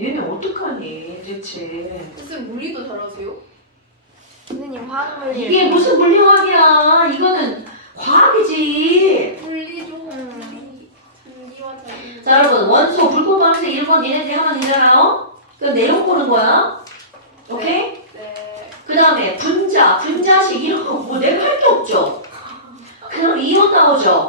얘는 어떡하니 대체. 선생님 물리도 잘하세요? 선생님 화학물리. 이게 무슨 물리화학이야. 이거는 과학이지. 물리죠. 물리. 전기와 자기. 자 여러분 원소 불꽃 방식 1번 니네들이 하면 되잖아요. 그 내용 보는 거야. 오케이? 네. 그 다음에 분자식 이런 거 뭐 내가 할 게 없죠. 그럼 이론 나오죠.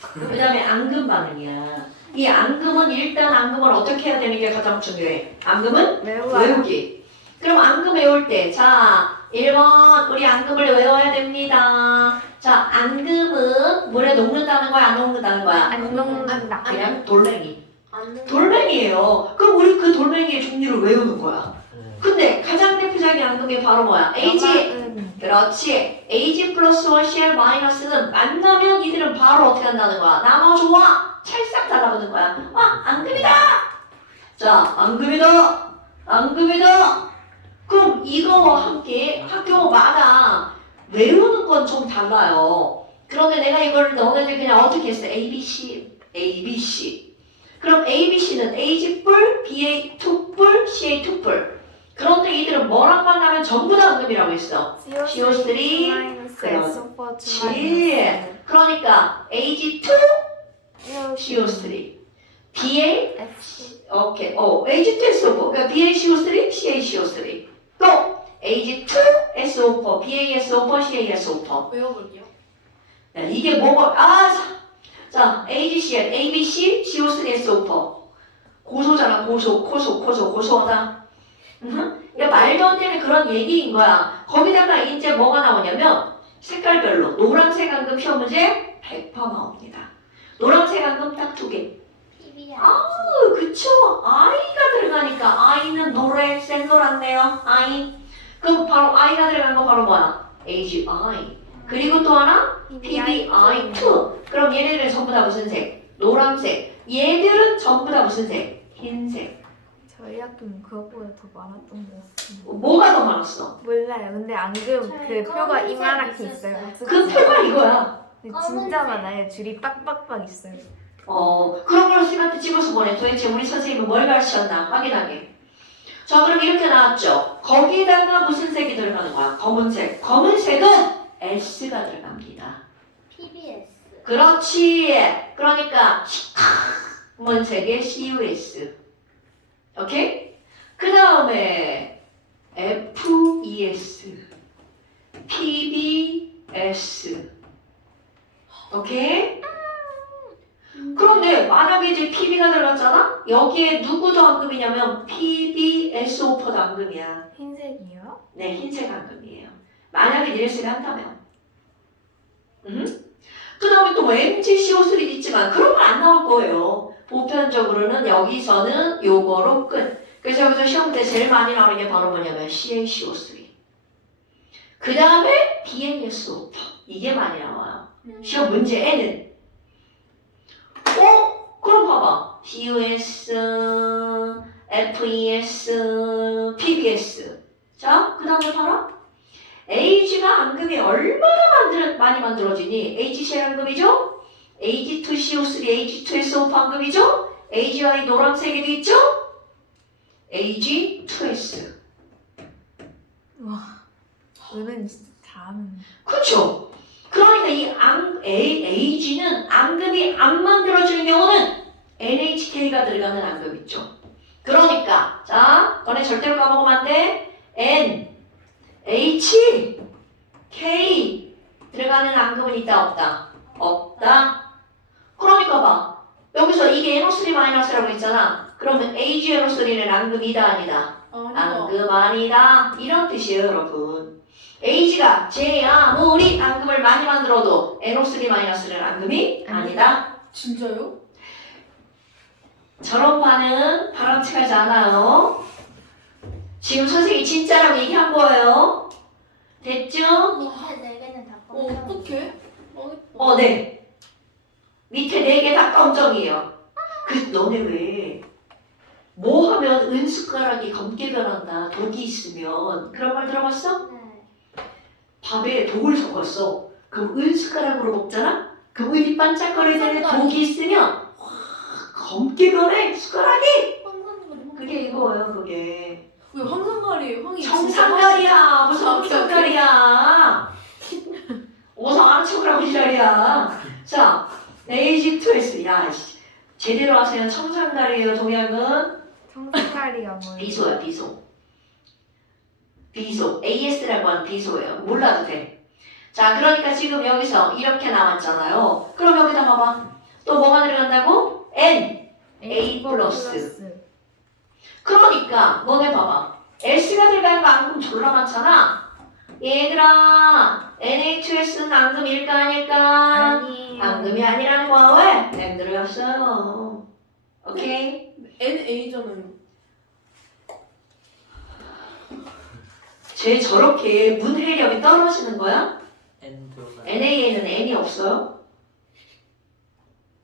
그 다음에 앙금 반응이야. 이 앙금은 일단 앙금을 어떻게 해야 되는 게 가장 중요해. 앙금은 외우기. 그럼 앙금 외울 때, 자 1번 우리 앙금을 외워야 됩니다. 자 앙금은 물에 녹는다는 거야, 안 녹는다는 거야? 안 녹는다. 그냥 돌멩이. 안 돌멩이에요. 그럼 우리 그 돌멩이의 종류를 외우는 거야. 근데 가장 대표적인 앙금이 바로 뭐야? Ag. 그렇지. Ag 플러스 1 Cl 마이너스는 만나면 이들은 바로 어떻게 한다는 거야? 나눠줘와 찰싹 달라붙는 거야. 아, 앙금이다. 자, 앙금이다. 앙금이다. 그럼 이거와 함께 학교마다 외우는 건 좀 달라요. 그런데 내가 이걸 너네들 그냥 어떻게 했어? ABC, ABC. 그럼 ABC는 AG 뿔, BA2 뿔, CA2 뿔. 그런데 이들은 뭐랑 만나면 전부 다 앙금이라고 했어. CO3 그렇지. 그러니까 AG2 CO3 BA 오케이. AG2 SO4 그러니까 BaCO3 CaCO3 또 AG2 SO4 BaSO4 CaSO4 외워볼게요. 야, 이게 뭐고 자 AgCl ABC CO3 SO4 고소잖아. 고소하다. 야, 말도 안 되는 그런 얘기인 거야. 거기다가 이제 뭐가 나오냐면 색깔별로 노란색 앙금 시험 문제 100% 나옵니다. 노란색 앙금 딱 2개. 그쵸? I가 들어가니까 I는 노래, 센노랗네요. I. 그럼 바로 I가 들어간 거 바로 뭐야? AGI. 그리고 또 하나 PBI2. 그럼 얘네들은 전부 다 무슨 색? 노란색. 얘들은 전부 다 무슨 색? 흰색. 저희 학교는 그것보다 더 많았던 것 같습니다. 뭐가 더 많았어? 몰라요. 근데 앙금 그 표가 이만하게 있어요. 그 표가 이거야. 근데 진짜 많아요. 줄이 빡빡빡 있어요. 그런 걸 쌤한테 찍어서 보내. 도대체 우리 선생님은 뭘 가르쳤나 확인하게. 자, 그럼 이렇게 나왔죠. 거기다가 무슨 색이 들어가는 거야? 검은색. 검은색은 S가 들어갑니다. PBS. 그렇지. 그러니까 검은색의 CUS. 오케이? 그 다음에 FES, PBS. 오케이? 그런데 만약에 이제 PB가 들어갔잖아? 여기에 누구 더 앙금이냐면 PBSO4도 앙금이야. 흰색이요? 네, 흰색 앙금이에요. 만약에 니네스가 한다면. 그 다음에 또 뭐 MgCO3 있지만 그런 거 안 나올 거예요. 보편적으로는 여기서는 요거로 끝. 그래서 여기서 시험 때 제일 많이 나오는 게 바로 뭐냐면 CaCO3. 그 다음에 BaSO4. 이게 많이 나와요. 시험 문제에는. 그럼 봐봐. CUS, FES, PBS. 자, 그 다음에 봐라. Ag가 앙금이 얼마나 많이 만들어지니? AgCl 앙금이죠? Ag2CO3, Ag2SO4 앙금이죠? AgI 노란색에도 있죠? Ag2S. 와, 너는 진짜 잘하는. 그렇죠? 그러니까 이 Ag는 앙금이 안 만들어지는 경우는 NHK가 들어가는 앙금 있죠. 그러니까 자, 너네 절대로 까먹으면 안 돼. N, H, K 들어가는 앙금은 있다 없다? 없다. 그러니까 봐. 여기서 이게 NO3-라고 했잖아. 그러면 AgNO3는 앙금이다 아니다? 앙금 아니다. 이런 뜻이에요 여러분. Ag가 제 아무리 앙금을 많이 만들어도 NO3-는 앙금이 아니다. 진짜요? 저런 반응 바람직하지 않아요. 지금 선생님이 진짜라고 얘기한 거예요. 됐죠? 밑에 네 개는 다 어떡해? 네. 밑에 4개 다 검정이에요. 그래서 너네 왜 뭐 하면 은숟가락이 검게 변한다. 독이 있으면 그런 말 들어봤어? 네. 밥에 독을 섞었어. 그럼 은숟가락으로 먹잖아? 그럼 은이 반짝거리는 독이 있으면 확 검게 변해 숟가락이. 그게 이거 이거예요 그게. 왜 황상가리 황이 청산가리야 무슨 아, 오케이, 오케이. 청산가리야. 어서 아는 척을 하고 이 자리야. 자 AG2S 야 씨. 제대로 하세요. 청산가리예요 동양은. 청산가리가 뭐예요? 비소야 비소. 비소 AS라고 하는 비소예요. 몰라도 돼. 자 그러니까 지금 여기서 이렇게 나왔잖아요. 그럼 여기다 봐봐. 또 뭐가 들어간다고? N A 플러스. 그러니까 너네 봐봐. S가 들어가는 거 앙금 졸라 많잖아. 얘들아 NH2S는 앙금일까 아닐까? 아니에요. 앙금이 아니라는 거야. 왜? M 들어갔어요. 오케이? NA잖아요. 쟤 저렇게 문해력이 떨어지는 거야? N 들어가. NA에는 N이 없어요?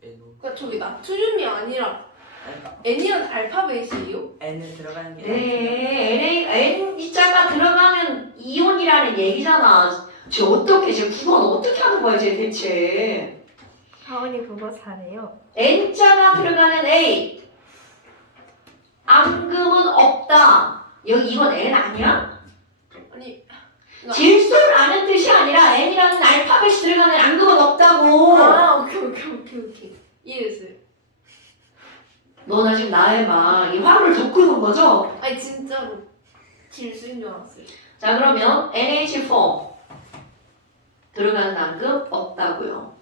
N 그러니까 저기 나트륨이 아니라 그러니까 N이란 알파벳이에요? N을 들어가는 게 네, N 이자가 들어가는 이온이라는 얘기잖아. 쟤 어떻게, 쟤 구분 어떻게 하는 거야, 쟤 대체. 하원이 그거 잘해요. N자가 들어가는 A. 앙금은 없다. 여기 이건 N 아니야? 아니 질소라는 뜻이 아니라 N이라는 알파벳이 들어가는 앙금은 없다고. 아 오케이 이해했어요. 너나 지금 나의 막 이 화를 돋구는 거죠? 아니 진짜로 질수인 줄 알았어요. 자 그러면 NH4 들어가는 앙금 없다고요.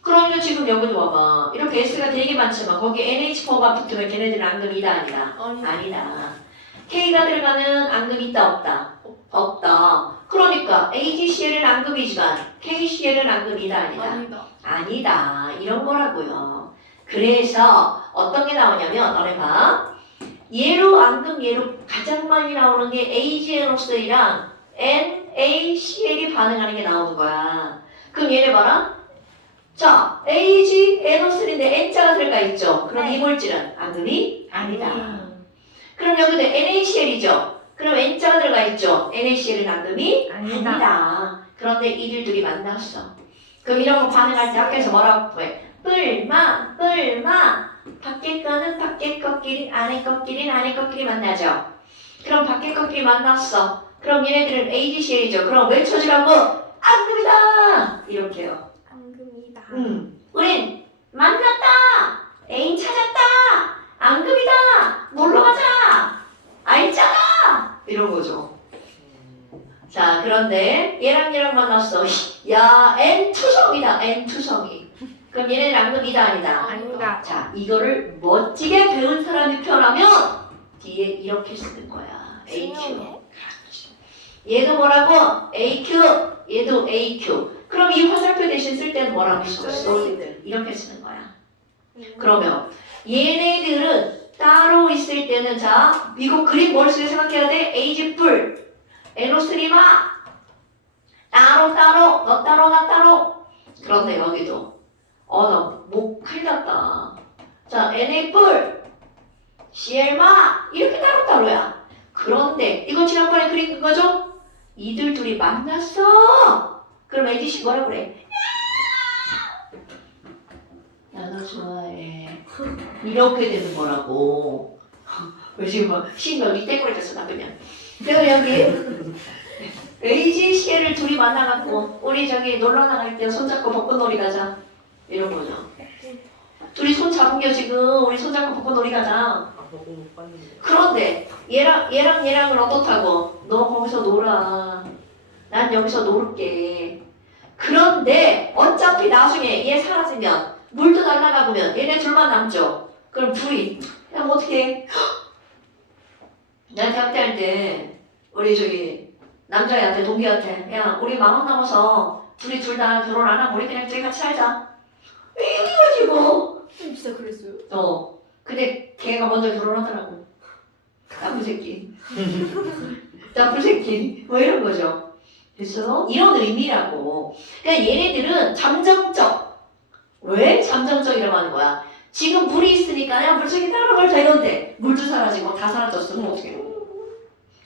그러면 지금 여기도 와봐. 이렇게 S가 되게 많지만 거기 NH4가 붙으면 걔네들은 앙금이다 아니다? 아니 아니다. K가 들어가는 앙금이 있다 없다? 없다. 그러니까 AgCl은 앙금이지만 KCl은 앙금이다 아니다? 아니다. 아니다. 이런 거라고요. 그래서 어떤 게 나오냐면 너네 봐. 얘로 앙금 얘로 가장 많이 나오는 게 AgNO3랑 NaCl이 반응하는 게 나오는 거야. 그럼 얘네 봐라. 자, AgNO3인데 N자가 들어가 있죠. 그럼 네. 이 물질은 앙금이 아니다. 아니에요. 그럼 여기도 NaCl이죠. 그럼 N자가 들어가 있죠. NaCl은 앙금이 아니다. 아니다. 그런데 이들 둘이 만났어. 그럼 이런 거 반응할 때 학교에서 뭐라고 해? 뿔마. 밖에 거는 밖에 것끼리, 안에 것끼리, 안에 것끼리 만나죠. 그럼 밖에 것끼리 만났어. 그럼 얘네들은 AgCl이죠. 그럼 외쳐주라고 앙금이다. 이렇게요. 앙금이다. 우린 만났다. 애인 찾았다. 앙금이다. 놀러 가자. 알잖아. 이런 거죠. 자, 그런데 얘랑 만났어. 야, N2성이다. N2성이. 그럼 얘네는 앙금이다 아니다? 아니다. 자, 이거를 멋지게 배운 사람이 표현하면 뒤에 이렇게 쓰는 거야. AQ. 중요해. 얘도 뭐라고? AQ. 얘도 AQ. 그럼 이 화살표 대신 쓸 때는 뭐라고 써? 솔리드. 이렇게 쓰는 거야. 그러면 얘네들은 따로 있을 때는 자, 이거 그림 머릿속에 생각해야 돼. AG뿔. NO3마. 따로 너 따로 나 따로. 그런데 여기도 나 목 큰일 났다. 자, NA뿔. CL마. 이렇게 따로야. 그런데 이건 지난번에 그린 그거죠? 이들 둘이 만났어. 그럼 AGC 뭐라 그래? 나 너 좋아해. 이렇게 되는 거라고. 왜 지금 막 신경이 떼꼬리졌어 나 그냥. 그리고 여기 AGC를 둘이 만나갖고 우리 저기 놀러 나갈 때 손잡고 벚꽃놀이 가자. 이런 거죠. 둘이 손 잡은 게 지금 우리 손잡고 벚꽃놀이 가자. 아 보고 못 봤는데. 그런데 얘랑은 어떻다고? 너 거기서 놀아. 난 여기서 놀게. 그런데 어차피 나중에 얘 사라지면 물도 날아가보면 얘네 둘만 남죠. 그럼 둘이 그냥 어떻게 해? 나한테 학대할 때 우리 저기 남자애한테 동기한테 야 우리 마흔 넘어서 둘 다 결혼 안 하고 우리 그냥 둘이 같이 살자. 이거지 뭐. 진짜 그랬어요? 근데 걔가 먼저 결혼하더라고. 나쁜 새끼. 나쁜 새끼. 뭐 이런 거죠. 그래서 이런 의미라고. 그러니까 얘네들은 잠정적. 왜 잠정적이라고 하는 거야? 지금 물이 있으니까 야 물속에 따라가자 이런데 물도 사라지고 다 사라졌어. 그럼 어떻게 해?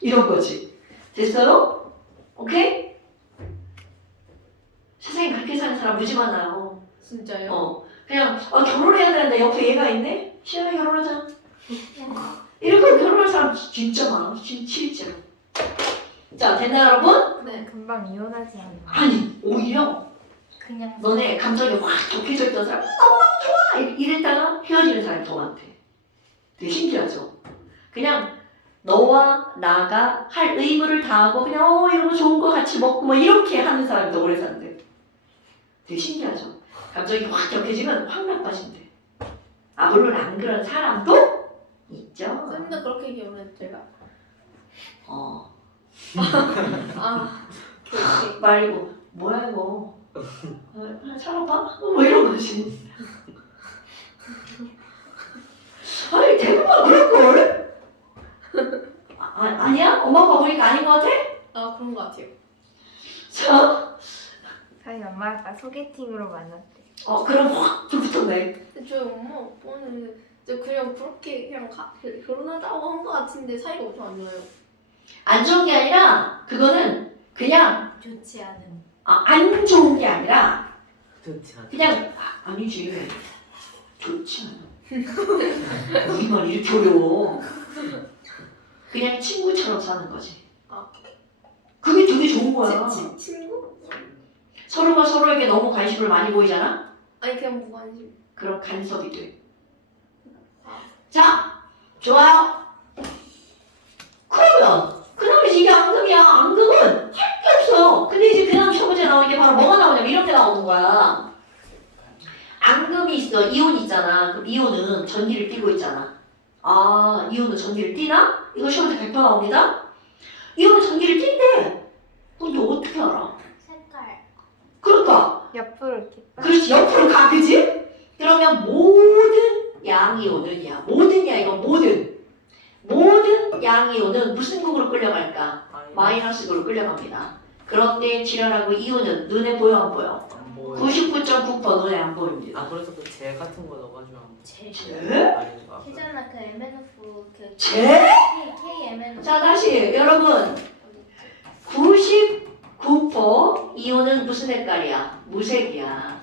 이런 거지. 됐어요? 오케이? 세상에 그렇게 사는 사람 무지 많아요. 진짜요? 그냥 결혼해야 되는데 옆에 얘가 있네? 시원하게 결혼하자. 이렇게 결혼할 사람 진짜 많아. 실제로. 자, 됐나요, 여러분? 네. 금방 이혼하지 않나? 아니, 오히려 그냥 너네 감정이 확 격해져 있던 사람 너무너무 좋아! 이랬다가 헤어지는 사람이 더 많대. 되게 신기하죠? 그냥 너와 나가 할 의무를 다하고 그냥 이런 거 좋은 거 같이 먹고 뭐 이렇게 하는 사람이 더 오래 산대. 되게 신기하죠? 감정이 확 격해지면 확 나빠진대. 아, 물론 안 그런 사람도 있죠. 쌤도 그렇게 얘기하면 제가 어, 아 오케이. 말고 뭐야 이거 살아봐? 뭐 이런 거지. 아니 대부분 그럴걸? 아니야? 엄마 아빠 보니까 아닌 것 같아? 아 그런 거 같아요. 자, 저희 엄마 아빠 소개팅으로 만났대. 그럼 확 불붙었네. 근데 저희 엄마 아빠는 진짜 그냥 그렇게 그냥 결혼하자고 한 거 같은데 사이가 엄청 안 좋아요. 안 좋은 게 아니라 그거는 그냥 좋지 않은. 안 좋은 게 아니라 좋지 않아. 그냥 아니지. 좋지 않아. 우리만 이렇게 어려워. 그냥 친구처럼 사는 거지. 아. 그게 되게 좋은 거야. 친구? 서로가 서로에게 너무 관심을 많이 보이잖아? 아니 그냥 무관심. 그럼 간섭이 돼. 자, 좋아요. 그러면 그 다음에 이게 앙금이야. 앙금은 할 게 없어. 근데 이제 그 다음 첫 번째 나오는 게 바로 뭐가 나오냐면 이렇게 나오는 거야. 앙금이 있어. 이온 있잖아. 그럼 이온은 전기를 띠고 있잖아. 아, 이온은 전기를 띠나? 이거 시험에 100% 나옵니다. 이온은 전기를 띈대. 근데 어떻게 알아? 색깔. 그러니까 옆으로 이렇게 딱. 그렇지, 옆으로 가, 그지? 그러면 모든 양이온은이야. 모든이야, 이거 모든 양이온은 무슨 극으로 끌려갈까? 마이너스 극으로 끌려갑니다. 그런데 지랄하고 이온은 눈에 보여, 안 보여? 안 보여. 99.9% 눈에 안 보입니다. 그래서 그 젤 같은 거 넣어가지고 한 거. 제? 아니 그 아까 걔잖아 그 MNF 그 제? KMN 자, 다시 여러분 99% 이온은 무슨 색깔이야? 무색이야.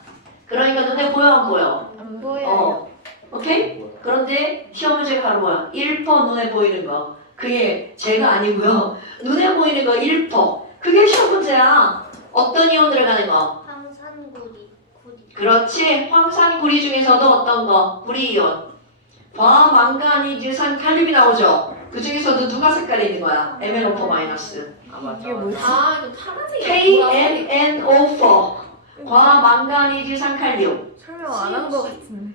그러니까 눈에 보여, 안 보여? 안 보여요. 오케이? 그런데 시험 문제가 바로 뭐야? 1% 눈에 보이는 거. 그게 제가 아니고요. 눈에 보이는 거 1%. 그게 시험 문제야. 어떤 이온 들어가는 거? 황산구리 구리 그렇지. 황산구리 중에서도 어떤 거? 구리이온. 과망가니즈산 칼륨이 나오죠. 그 중에서도 누가 색깔이 있는 거야? MnO4 마이너스. 아 맞아. 이게 뭐지? 아 이거 파란색이야. KMnO4. 과망가니즈산 칼륨. 설명 안 한 거 같은데.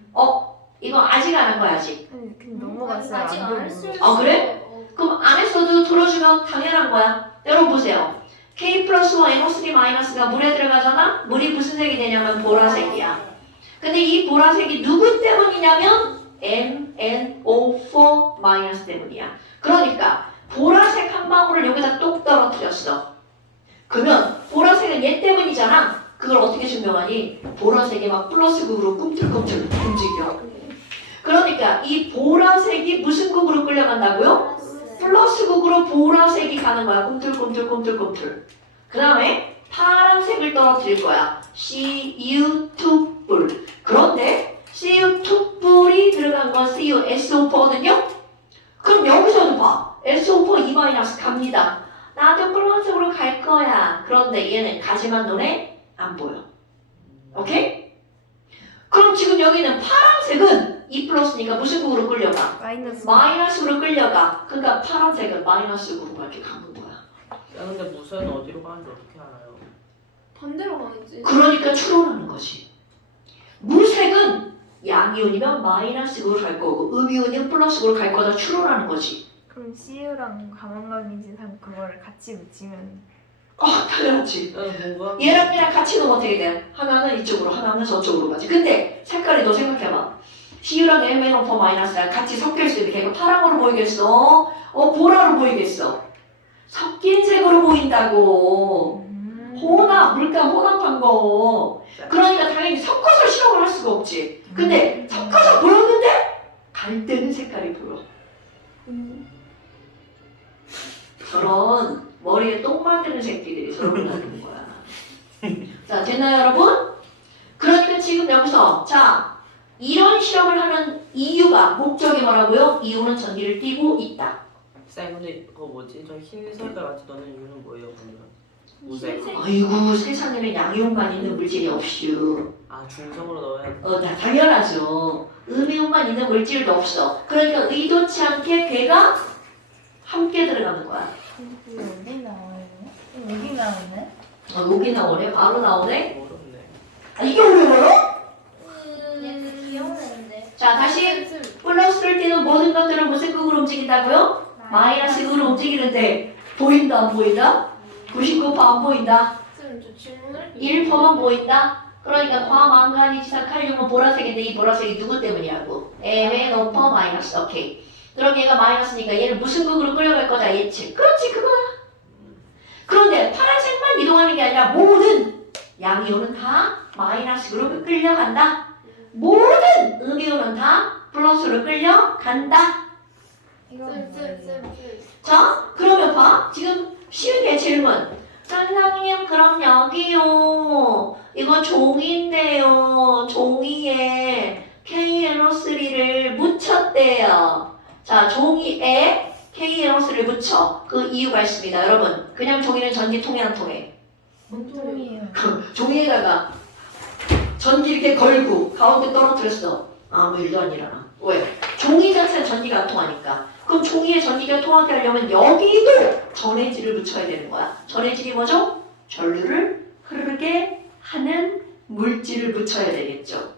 이거 아직 안 한 거야, 아직. 아니 그냥 넘어갔어요. 아직 안 안 보고. 했을 아, 그래? 수- 그럼 안 했어도 들어주면 당연한 거야. 여러분 보세요. K 플러스와 NO3 마이너스가 물에 들어가잖아? 물이 무슨 색이 되냐면 보라색이야. 근데 이 보라색이 누구 때문이냐면 MnO4 마이너스 때문이야. 그러니까 보라색 한 방울을 여기다 똑 떨어뜨렸어. 그러면 보라색은 얘 때문이잖아. 그걸 어떻게 증명하니? 보라색이 막 플러스 극으로 꿈틀꿈틀 움직여. 그러니까 이 보라색이 무슨 극으로 끌려간다고요? 플러스 극으로 보라색이 가는 거야. 꿈틀꿈틀. 그 다음에 파란색을 떨어뜨릴 거야. CU2뿔. 그런데 CU2뿔이 들어간 건 CuSO4거든요? 그럼 여기서도 봐. SO4 2- 갑니다. 나도 빨간색으로 갈 거야. 그런데 얘는 가지만 눈에 안 보여. 오케이? 그럼 지금 여기는 파란색은 2 플러스니까 무슨 극으로 끌려가? 마이너스. 마이너스로 끌려가. 그러니까 파란색은 마이너스로 이렇게 가는 거야. 야 근데 무쇠는 어디로 가는지 어떻게 알아요? 반대로 가야지. 그러니까 추론하는 거지. 무색은 양이온이면 마이너스로 갈 거고 음이온이면 플러스로 갈 거다 추론하는 거지. 그럼 CU랑 가망가니즈산 그거를 같이 붙이면 당연하지. 뭔가 얘랑 얘랑 같이 놓으면 어떻게 돼? 하나는 이쪽으로 하나는 저쪽으로 가지. 근데 색깔이 너 생각해봐. CU랑 MnO4 마이너스랑 같이 섞여 있으면 걔가 파랑으로 보이겠어? 보라로 보이겠어? 섞인 색으로 보인다고. 물감 혼합한 거. 그러니까 당연히 섞어서 실험을 할 수가 없지. 근데 섞어서 보였는데 갈 때는 색깔이 보여. 저런 머리에 똥 만드는 새끼들이 저런 거 하는 거야. 자, 됐나요, 여러분? 그러니까 지금 여기서 자, 이런 실험을 하는 이유가 목적이 뭐라고요? 이유는 전기를 띠고 있다. 쌤 근데 그거 뭐지? 저 흰 색깔 같이 넣는 이유는 뭐예요? 그러면? 무색. 아이고 세상에는 양이온만 있는 물질이 없슈. 아 중성으로 넣어야 돼. 나 당연하죠. 음이온만 있는 물질도 없어. 그러니까 의도치 않게 걔가 함께 들어가는 거야. 여기 나와요? 여기 나오네? 여기 나오네. 바로 나오네. 어렵네. 아, 이게 어려워요? 얘 귀여운데. 자 다시 플러스를 띄는 모든 것들은 무슨 극으로 움직인다고요? 마이너스 극으로 움직이는데 보인다 안 보인다? 99% 안 보인다. 쌤, 저 질문을 1%만 보인다. 그러니까 과망간이 지상 칼륨은 보라색인데 이 보라색이 누구 때문이라고? MnO 마이너스. 오케이. 그럼 얘가 마이너스니까 얘는 무슨 극으로 끌려갈 거다 예측. 그렇지 그거야. 그런데 파란색만 이동하는 게 아니라 모든 양이온은 다 마이너스로 끌려간다. 모든 음이온은 다 플러스로 끌려간다. 이거 쌤. 자, 그러면 봐. 지금 쉬운 게 질문. 선생님, 그럼 여기요. 이거 종이인데요. 종이에 KNO3를 묻혔대요. 자, 종이에 KNO3를 묻혀. 그 이유가 있습니다. 여러분, 그냥 종이는 전기 통해 안 통해? 원통이에요. 종이에다가 전기 이렇게 걸고 가운데 떨어뜨렸어. 아무 일도 안 일어나. 왜? 종이 자체는 전기가 안 통하니까. 그럼 종이에 전기가 통하게 하려면 여기도 전해질을 묻혀야 되는 거야. 전해질이 뭐죠? 전류를 흐르게 하는 물질을 묻혀야 되겠죠.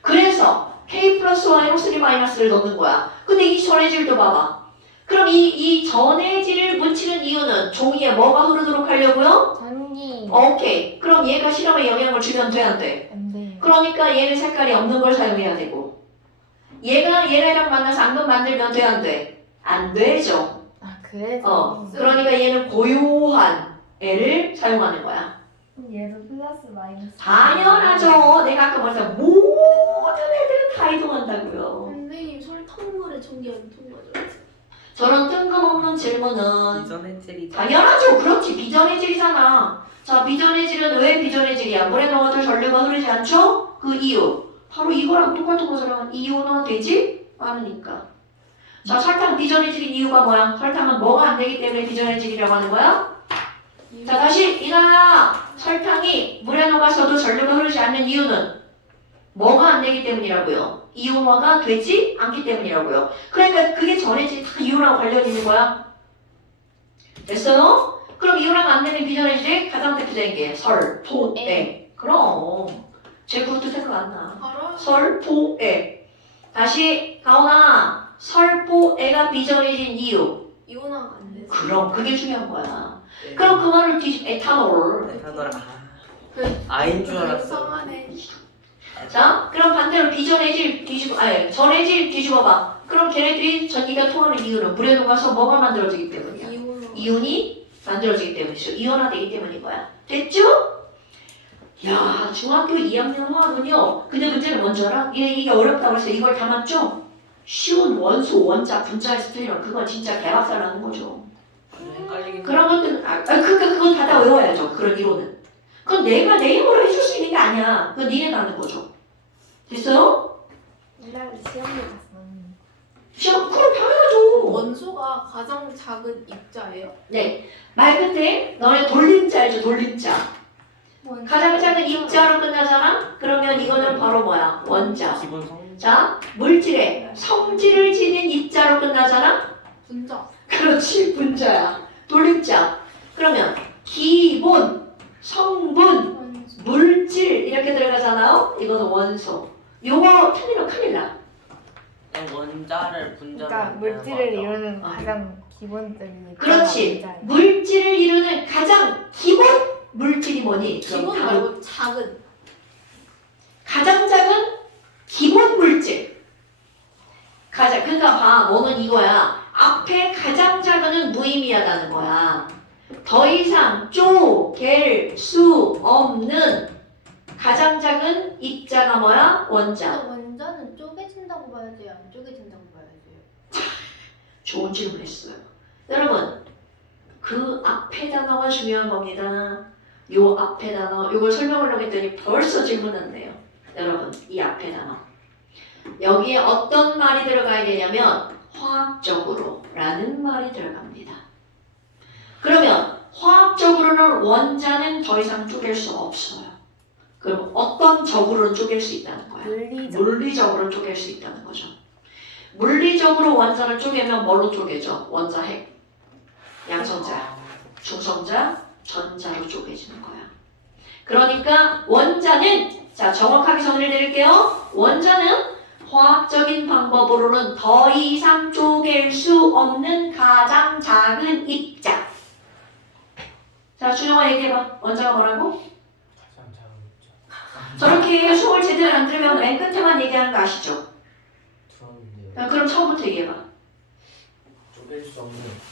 그래서 K 플러스와 NO3 마이너스를 넣는 거야. 근데 이 전해질도 봐봐. 그럼 이 전해질을 묻히는 이유는 종이에 뭐가 흐르도록 하려고요? 전기 오케이. 그럼 얘가 실험에 영향을 주면 돼, 안 돼? 안 돼요. 그러니까 얘는 색깔이 없는 걸 사용해야 되고 얘가 얘네랑 만나서 앙금 만들면 돼, 안 돼? 안 되죠. 아 그래서 그러니까 얘는 고요한 애를 사용하는 거야. 얘도 플러스 마이너스. 당연하죠. 내가 아까 말했잖아. 모든 애들은 다 이동한다고요. 선생님 설탕물에 전기 안 통하죠? 저런 뜬금없는 질문은 비전해질이 당연하죠. 그렇지. 비전해질이잖아. 자, 비전해질은 왜 비전해질이야? 물에 넣어도 전류가 흐르지 않죠? 그 이유. 바로 이거랑 똑같은 거잖아. 이온화 되지 않으니까. 자, 설탕 비전해질인 이유가 뭐야? 설탕은 뭐가 안 되기 때문에 비전해질이라고 하는 거야? 자, 다시 이나야. 설탕이 물에 녹아서도 전류가 흐르지 않는 이유는 뭐가 안 되기 때문이라고요? 이온화가 되지 않기 때문이라고요. 그러니까 그게 전해질 다 이온화와 관련이 있는 거야. 됐어요? 그럼 이온화가 안 되는 비전해질의 가장 대표적인 게 설포에. 그럼 제 그것도 생각 안 나. 알아요. 설포에. 다시 가온아. 설포에가 비전해진 이유. 이온화가 안 돼서. 그럼 그게 중요한 거야. 그럼 그 말을 뒤집 에탄올. 에탄올 그- 아인 줄 알았어. 이상하네. 자, 그럼 반대로 비전해질 뒤집어, 아니 전해질 뒤집어봐. 그럼 걔네들이 전기가 통하는 이유는 물에 녹아서 뭐가 만들어지기 때문이야. 이온화. 이온이 만들어지기 때문이죠. 이온화되기 때문인 거야. 됐죠? 야, 중학교 2학년 화학은요. 근데 문제는 뭔지 알아? 이게 어렵다고 해서 이걸 다 맞죠? 쉬운 원소, 원자, 분자에서 틀리면 그건 진짜 개박살 나는 거죠. 헷갈리긴 그런 것들은 그러니까 그건 다 외워야죠. 그런 이론은. 그건 내가 내 힘으로 해줄 수 있는 게 아니야. 그건 니네가 하는 거죠. 됐어요? 옛날에 시험을 봤었는데. 시험 그럼 당연하죠. 원소가 가장 작은 입자예요. 네. 말 끝에 너네 돌림자 알죠? 돌림자. 가장 작은 입자로 끝나잖아? 그러면 이거는 바로 뭐야? 원자. 기본 성 자, 물질의 성질을 지닌 입자로 끝나잖아? 분자. 그렇지, 분자야. 돌림자. 그러면 기본, 성분, 원소. 물질 이렇게 들어가잖아요? 이거는 원소. 요거 틀리면 큰일 나. 원자를 분자로 그러니까 만드는 물질을 거죠. 이루는 가장 기본적인 그렇지. 입자가 물질을 이루는 가장 기본 물질이 뭐니? 그럼 기본 바로 말고 작은. 가장 작은 기본 물질. 그러니까 봐, 뭐는 이거야. 앞에 가장 작은은 무의미하다는 거야. 더 이상 쪼갤 수 없는 가장 작은 입자가 뭐야? 원자. 근데 원자는 쪼개진다고 봐야 돼요? 안 쪼개진다고 봐야 돼요? 좋은 질문 했어요. 여러분, 그 앞에 단어가 중요한 겁니다. 요 앞에 단어, 요걸 설명하려고 했더니 벌써 질문 왔네요. 여러분, 이 앞에 단어. 여기에 어떤 말이 들어가야 되냐면 화학적으로 라는 말이 들어갑니다. 그러면 화학적으로는 원자는 더 이상 쪼갤 수 없어요. 그럼 어떤 적으로는 쪼갤 수 있다는 거야? 물리적. 물리적으로 쪼갤 수 있다는 거죠. 물리적으로 원자를 쪼개면 뭘로 쪼개죠? 원자 핵, 양성자, 중성자, 전자로 쪼개지는 거야. 그러니까 원자는 자 정확하게 정리를 드릴게요. 원자는 화학적인 방법으로는 더 이상 쪼갤 수 없는 가장 작은 입자. 자 준영아 얘기해봐. 원자가 뭐라고? 가장 작은 입자. 저렇게 수업을 제대로 안 들으면 맨 끝에만 얘기하는 거 아시죠? 들었는데요. 자, 그럼 처음부터 얘기해봐. 쪼갤 수 없는.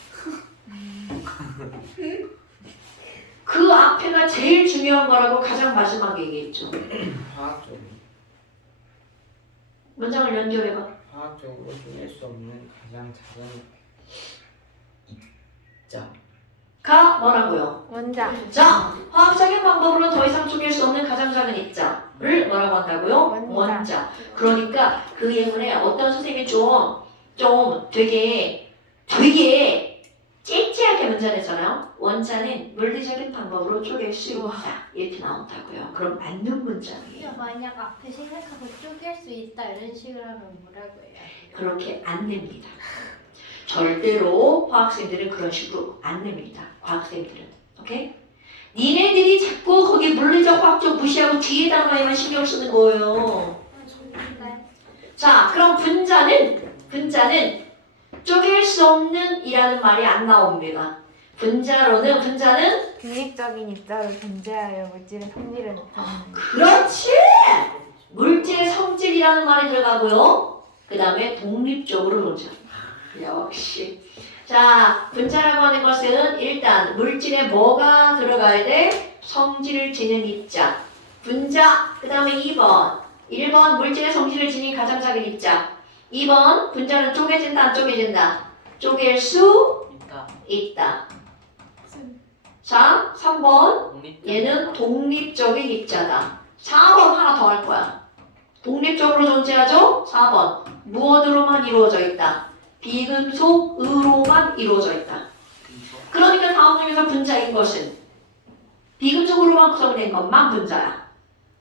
그 앞에가 제일 중요한 거라고 가장 마지막에 얘기했죠. 화학적으로. 문장을 연결해봐. 화학적으로 쪼갤 수 없는 가장 작은 입자. 가 뭐라고요? 원자. 자, 화학적인 방법으로 더 이상 쪼갤 수 없는 가장 작은 입자를 뭐라고 한다고요? 원자. 원자. 그러니까 그 예문에 어떤 선생님이 좀 되게 째째하게 문자 냈잖아요. 원자는 물리적인 방법으로 쪼갤 수 있다. 이렇게 나온다고요. 그럼 맞는 문장이에요. 만약 앞에 생각하고 쪼갤 수 있다 이런 식으로 하면 뭐라고 해요? 그렇게 안 냅니다. 절대로 화학생들은 그런 식으로 안 냅니다. 과학생들은. 오케이? 니네들이 자꾸 거기 물리적, 화학적 무시하고 뒤에 단어에만 신경 쓰는 거예요. 네. 자, 그럼 분자는 쪼갤 수 없는 이라는 말이 안 나옵니다. 분자는 독립적인 입자로 존재하여 물질의 성질을 나타내는. 그렇지! 물질의 성질이라는 말이 들어가고요. 그 다음에 독립적으로 존재. 역시. 자, 분자라고 하는 것은 일단 물질에 뭐가 들어가야 돼? 성질을 지닌 입자. 분자. 그 다음에 2번. 1번 물질의 성질을 지닌 가장 작은 입자. 2번 분자는 쪼개진다 안 쪼개진다? 쪼갤 수 있다. 있다. 자, 3번. 독립. 얘는 독립적인 입자다. 4번 하나 더 할 거야. 독립적으로 존재하죠? 4번. 무엇으로만 이루어져 있다? 비금속으로만 이루어져 있다. 그러니까 다음 중에서 분자인 것은 비금속으로만 구성된 것만 분자야.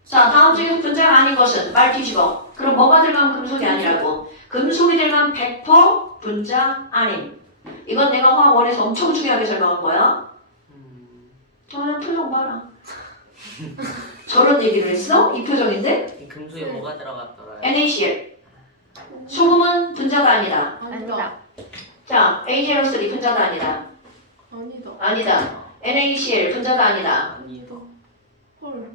자, 다음 중에서 분자가 아닌 것은 말 뒤집어. 그럼 뭐가 들면 금속이 아니라고? 금속이 들면 100% 분자 아님. 이건 내가 화학원에서 엄청 중요하게 설명한 거야. 표정 봐라. 저런 얘기를 했어? 이 표정인데? 이 금속에 뭐가 들어갔더라? NaCl. 소금은 분자가 아니다. 아니다. 자, AgL3 분자가 아니다. 아니다. 아니다. NaCl 분자가 아니다. 아니다. 헐.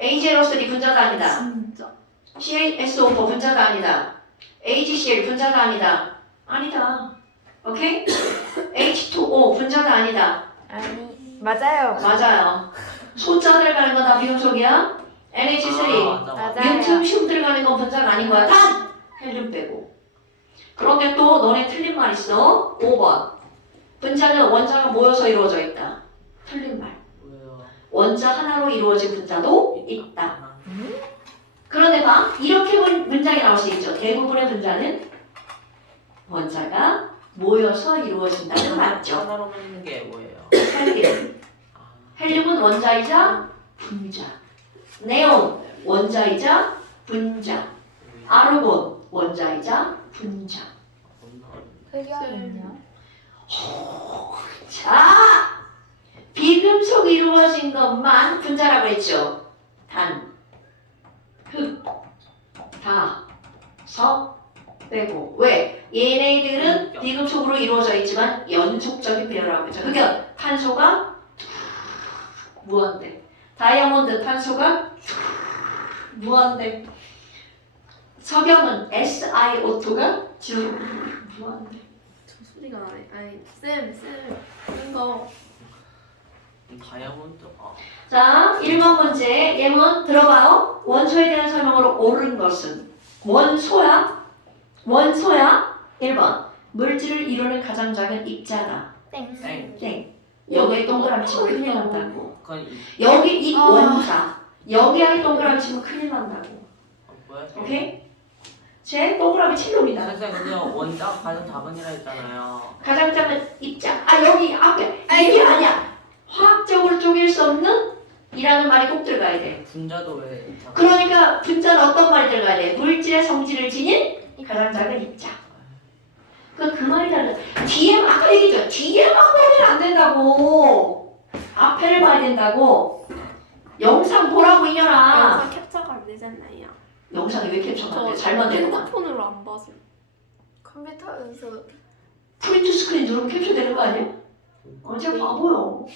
AgL3 분자가 아니다. 진짜. CaSO4 분자가 아니다. AgCl 분자가 아니다. 아니다. 오케이? H2O 분자가 아니다. 아니 맞아요. 맞아요. 소자 들어가는 건 다 비금속이야. NH3 맞아. 맞아요. 륨 들어가는 건 분자가 아닌 거야. 단! 헬륨 빼고. 그런데 또 너네 틀린 말 있어. 5번. 분자는 원자가 모여서 이루어져 있다. 틀린 말. 뭐예요? 원자 하나로 이루어진 분자도 있다. 그런데 봐. 이렇게 문장이 나올 수 있죠. 대부분의 분자는 원자가 모여서 이루어진다는 거 맞죠? 하나로 만드는 게 뭐예요? 헬륨. 헬륨은 원자이자 분자. 네온 원자이자 분자. 아르곤 원자이자 분자. 흑연은요? 자, 비금속이 이루어진 것만 분자라고 했죠. 단, 흑, 다, 석 빼고. 왜? 얘네들은 비금속으로 이루어져 있지만 연속적인 배열하고 있죠. 흑연, 탄소가 무한대. 다이아몬드, 탄소가 무한대. 석영은 SiO2가 무한대. 저 소리가 나네. 아니 쌤 이거 다이아몬드. 자, 1번 문제 예문 들어봐요. 원소에 대한 설명으로 옳은 것은 원소야. 1번 물질을 이루는 가장 작은 입자다. 땡. 땡. 여기에 동그라미 치면 큰일 난다고. 그건 여기 이 원자. 여기에 동그라미 치면 큰일 난다고. 뭐야? 오케이? 제 동그라미 칠로입니다. 선생님 그냥 원작 가장 작은이라 했잖아요. 가장 작은 입자. 아 여기 앞에 이게 아니야. 화학적으로 쪼갤 수 없는 이라는 말이 꼭 들어가야 돼. 분자도 왜 작은? 그러니까 분자는 어떤 말이 들어가야 돼? 물질의 성질을 지닌 가장 작은 입자. 그 말이 다르다. 뒤에 아까 얘기했죠. 뒤에만 보면 안 된다고. 앞에를 봐야 된다고. 영상 보라고 이년아. 영상 캡처가 안 되잖아요. 영상이 왜 캡처가 안 돼? 저 잘만 되는 거야. 핸드폰으로 안 봐서. 컴퓨터에서 프린트 스크린 누르면 캡처 되는 거 아니야? 어제 바보요.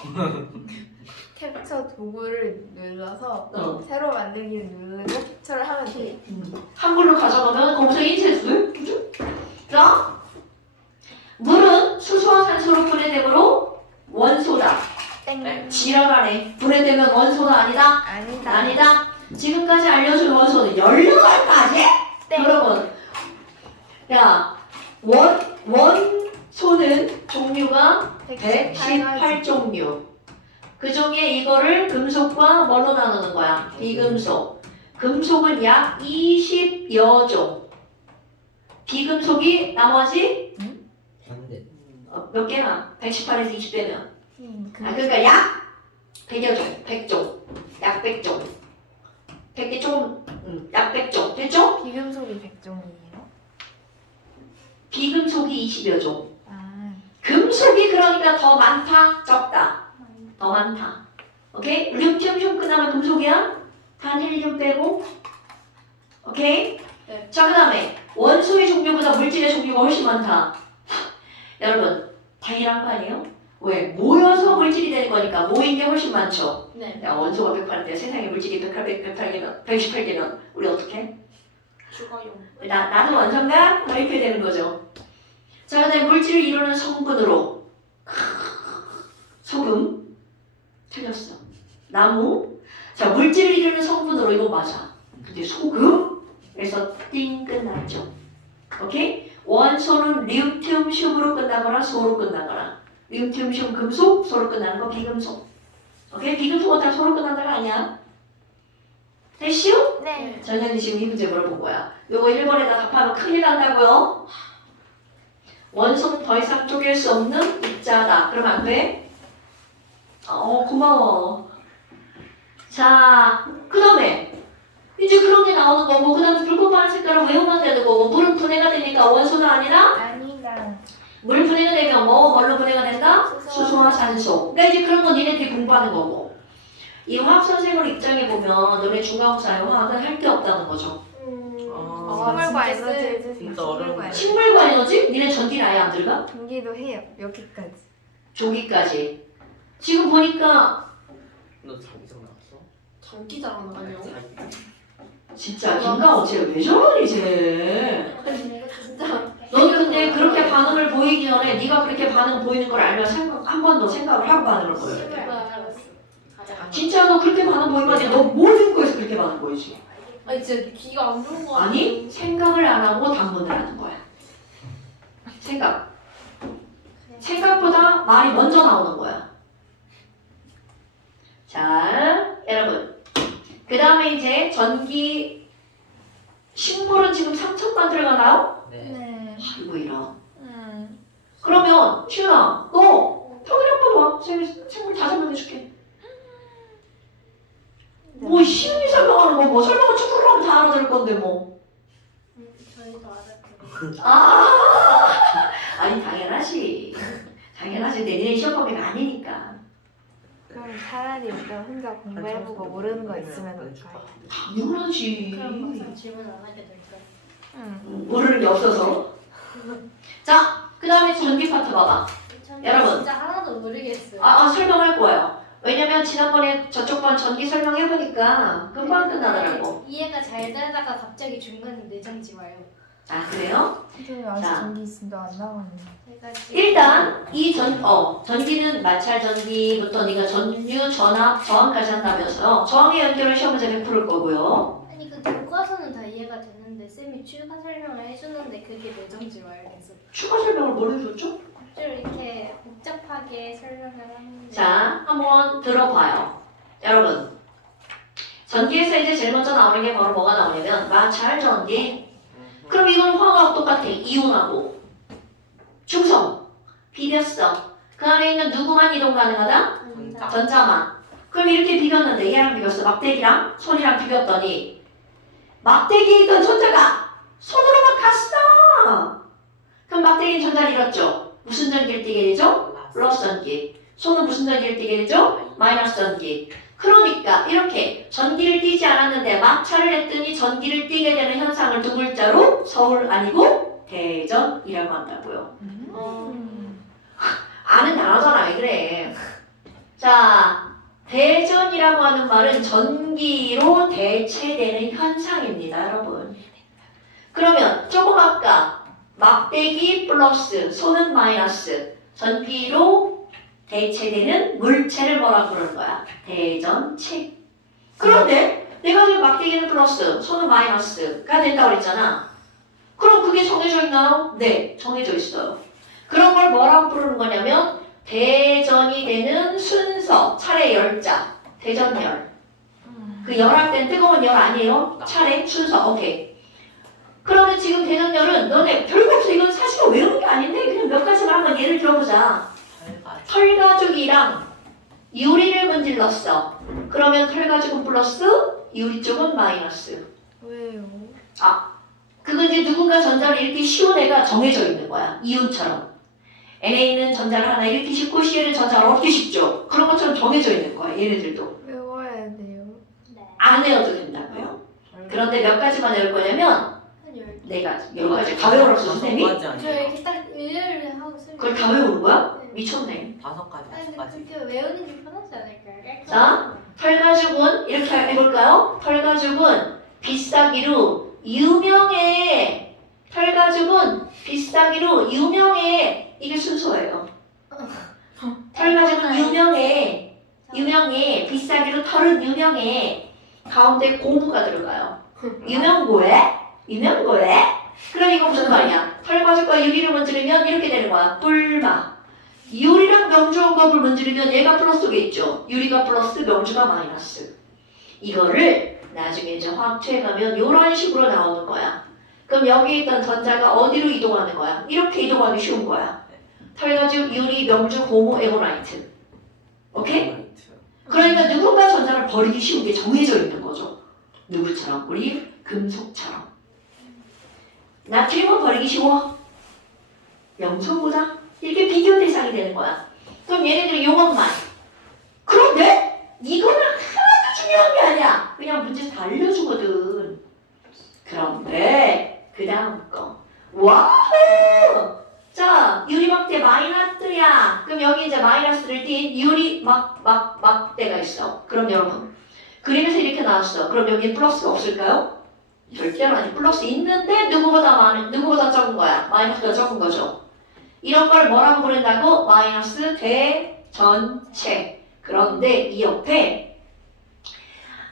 캡처 도구를 눌러서 어. 새로 만들기를 누르고 캡처를 하면 돼. 한글로 가져가면 검색 인쇄도 돼? 그죠? 자, 물은 수소와 산소로 분해되므로 원소다. 땡. 지랄하네. 분해되면 원소는 아니다? 아니다. 아니다. 지금까지 알려준 원소는 18가지? 땡. 여러분, 야, 원소는 종류가 118종류. 그 중에 이거를 금속과 뭘로 나누는 거야? 비금속. 금속은 약 20여 종. 비금속이 나머지 반대. 몇 개나? 118에서 20 빼면. 아, 그 그러니까 약 100여 종, 100종. 약 100종. 100개 좀, 약 100종. 됐죠? 비금속이 100종이에요. 비금속이 20여 종. 아, 금속이 그러니까 더 많다, 적다. 더 많다. 오케이? 리튬 끝나면 금속이야? 단헬륨 빼고. 오케이? 네. 자, 그 다음에 원소의 종류보다 물질의 종류가 훨씬 많다. 여러분, 당연한 거 아니에요? 왜? 모여서 물질이 되는 거니까 모인 게 훨씬 많죠. 네. 야, 원소가 108인데 세상에 물질이 108개면, 118개면 우리 어떡해? 죽어요. 나도 원소인가? 뭐 이렇게 되는 거죠. 자, 그 다음에 물질을 이루는 성분으로 소금 틀렸어. 나무. 자, 물질을 이루는 성분으로 이거 맞아. 근데 소금? 그래서 띵 끝났죠. 오케이? 원소는 리튬, 슘으로 끝나거나 소로 끝나거나. 리튬, 슘, 금속, 소로 끝나는 거 비금속. 오케이? 비금속은 다 소로 끝난다가 아니야. 됐시오? 네. 전현이 지금 이 문제 물어본 거야. 요거 1번에다 답하면 큰일 난다고요? 원소는 더 이상 쪼갤 수 없는 입자다. 그러면 안 돼? 고마워. 자, 그 다음에 이제 그런 게 나오는 거고, 그 다음에 불꽃파란 색깔을 외우면 되는 거고, 물은 분해가 되니까 원소는 아니라 아니다. 물 분해가 되면 뭘로 분해가 된다? 수소와 수소와 산소. 그러니까 이제 그런 거 니네들이 공부하는 거고. 이 화학 선생을 입장에 보면 너네 중간고사에 화학은 할 게 없다는 거죠. 식물과 에너지 해주세요. 진짜 어려운 식물과 에너지. 식물과 에너지? 니네 전기는 아예 안 들어가? 전기도 해요. 여기까지. 조기까지. 지금 보니까 너 자기장 나왔어? 장기자랑 나요. 진짜 김가호 쟤왜 저러니 쟤. 진짜. 너는 근데 그렇게 반응을 보이기 전에 네가 그렇게 반응 보이는 걸 알면 한 번 더 생각을 하고 반응을 보여야 돼. 진짜 너 그렇게 반응 보이면 너뭘 생각해서 그렇게 반응 보이지? 아니 진짜 귀가 안 좋은 거 같아. 아니 생각을 안 하고 당분을 하는 거야. 생각보다 말이 먼저 나오는 거야. 자, 여러분. 그 다음에 이제 전기 식물은 지금 3천만 들어가나요? 네. 네. 아이고 이런. 그러면 시윤아, 너 평일에 한번 와. 생물 다 설명해줄게. 뭐 시윤이 설명하는 거 뭐 설명을 쭉쭉 하면 다 알아들을 건데 뭐. 저희도 알아듣고. 아니 당연하지. 당연하지. 내년에 시험 범위가 아니니까. 그럼 차라리 일단 혼자 공부해보고 모르는 거 있으면 할까요? 당연하지. 그럼 막상 질문 안 하게 될까요? 응. 모르는 게 없어서. 자, 그 다음에 전기 파트 봐봐. 저는 여러분. 진짜 하나도 모르겠어요. 설명할 거예요. 왜냐면 지난번에 저쪽 반 전기 설명해보니까 금방 끝나더라고. 이해가 잘 되다가 갑자기 중간에 내정지 와요. 아, 그래요? 선생님 아직 자. 전기 있으면 안 나오네. 제가 지금 일단 이 전기는 마찰 전기부터 네가 전류, 전압, 저항까지 한다면서요. 저항의 연결을 시험 문제 100%일 거고요. 아니 그 교과서는 다 이해가 되는데 쌤이 추가 설명을 해주는데 그게 내정지 와요. 그래서 추가 설명을 뭘 해줬죠? 좀 이렇게 복잡하게 설명을 하는데. 자, 한번 들어봐요. 여러분, 전기에서 이제 제일 먼저 나오는 게 바로 뭐가 나오냐면 마찰 전기. 그럼 이건 화학 똑같아. 이온하고 중성 비볐어. 그 안에 있는 누구만 이동 가능하다? 전자. 전자만. 그럼 이렇게 비볐는데 얘랑 비볐어. 막대기랑 손이랑 비볐더니 막대기에 있던 전자가 손으로만 갔어. 그럼 막대기는 전자를 잃었죠. 무슨 전기를 띠게 되죠? 플러스 전기. 손은 무슨 전기를 띠게 되죠? 마이너스 전기. 그러니까 이렇게 전기를 띠지 않았는데 막차를 했더니 전기를 띠게 되는 현상을 두 글자로 서울 아니고 대전이라고 한다고요. 아는 단어잖아. 왜 그래. 자, 대전이라고 하는 말은 전기로 대체되는 현상입니다, 여러분. 그러면 조금 아까 막대기 플러스 손은 마이너스 전기로 대체되는 물체를 뭐라고 그러는 거야? 대전체. 그런데 내가 지금 막대기는 플러스 손은 마이너스가 된다고 그랬잖아. 그럼 그게 정해져 있나요? 네, 정해져 있어요. 그런 걸 뭐라고 부르는 거냐면 대전이 되는 순서, 차례 열자, 대전열. 그 열할 땐 뜨거운 열 아니에요? 차례 순서, 오케이. 그러면 지금 대전열은 너네 별거 없어. 이건 사실은 외우는 게 아닌데 그냥 몇 가지만 한번 예를 들어보자. 털가죽이랑 유리를 문질렀어. 그러면 털가죽은 플러스, 유리 쪽은 마이너스. 왜요? 그건 이제 누군가 전자를 읽기 쉬운 애가 정해져 있는 거야. 이온처럼. N에 있는 전자를 하나 읽기 쉽고 C에는 전자를 얻기 쉽죠. 그런 것처럼 정해져 있는 거야. 얘네들도. 외워야 돼요. 네. 안 외워도 된다고요. 그런데 몇 가지만 외울 거냐면 한 열. 네 가지. 열 가지. 다 외우라고 선생님이? 저 이렇게 딱 일렬을 하고 쓰는. 그걸 다 외우는 거야? 네. 미쳤네. 5가지, 아니 5가지. 근데 그렇게 외우는 게 편하지 않을까요? 자. 털가죽은 이렇게 해볼까요? 털가죽은 비싸기로 유명해. 털가죽은 비싸기로 유명해. 이게 순서예요. 털가죽은 유명해. 유명해. 비싸기로 털은 유명해. 가운데 고무가 들어가요. 유명고에? 유명고에? 그럼 이거 무슨 말이야? 털가죽과 유리를 문지르면 이렇게 되는 거야. 뿔마. 유리랑 명주원겁을 문지르면 얘가 플러스겠죠. 유리가 플러스, 명주가 마이너스. 이거를 나중에 이제 화학초에 가면 이런 식으로 나오는 거야. 그럼 여기 있던 전자가 어디로 이동하는 거야? 이렇게 이동하기 쉬운 거야. 털가죽, 유리, 명주, 고무, 에모나이트. 오케이? 그러니까 누군가 전자를 버리기 쉬운 게 정해져 있는 거죠. 누구처럼? 우리 금속처럼. 나트륨은 버리기 쉬워. 염소보다 이렇게 비교 대상이 되는 거야. 그럼 얘네들이 용어만. 그런데 이거는 하나도 중요한 게 아니야. 그냥 문제에서 다 알려주거든. 그런데 그 다음 거. 와우! 자, 유리막대 마이너스야. 그럼 여기 이제 마이너스를 띈 유리 막대가 있어. 그럼 여러분 그림에서 이렇게 나왔어. 그럼 여기 플러스가 없을까요? 절대로 아니. 플러스 있는데 누구보다 적은 거야. 마이너스가 적은 거죠. 이런 걸 뭐라고 부른다고? 마이너스 대전체. 그런데 이 옆에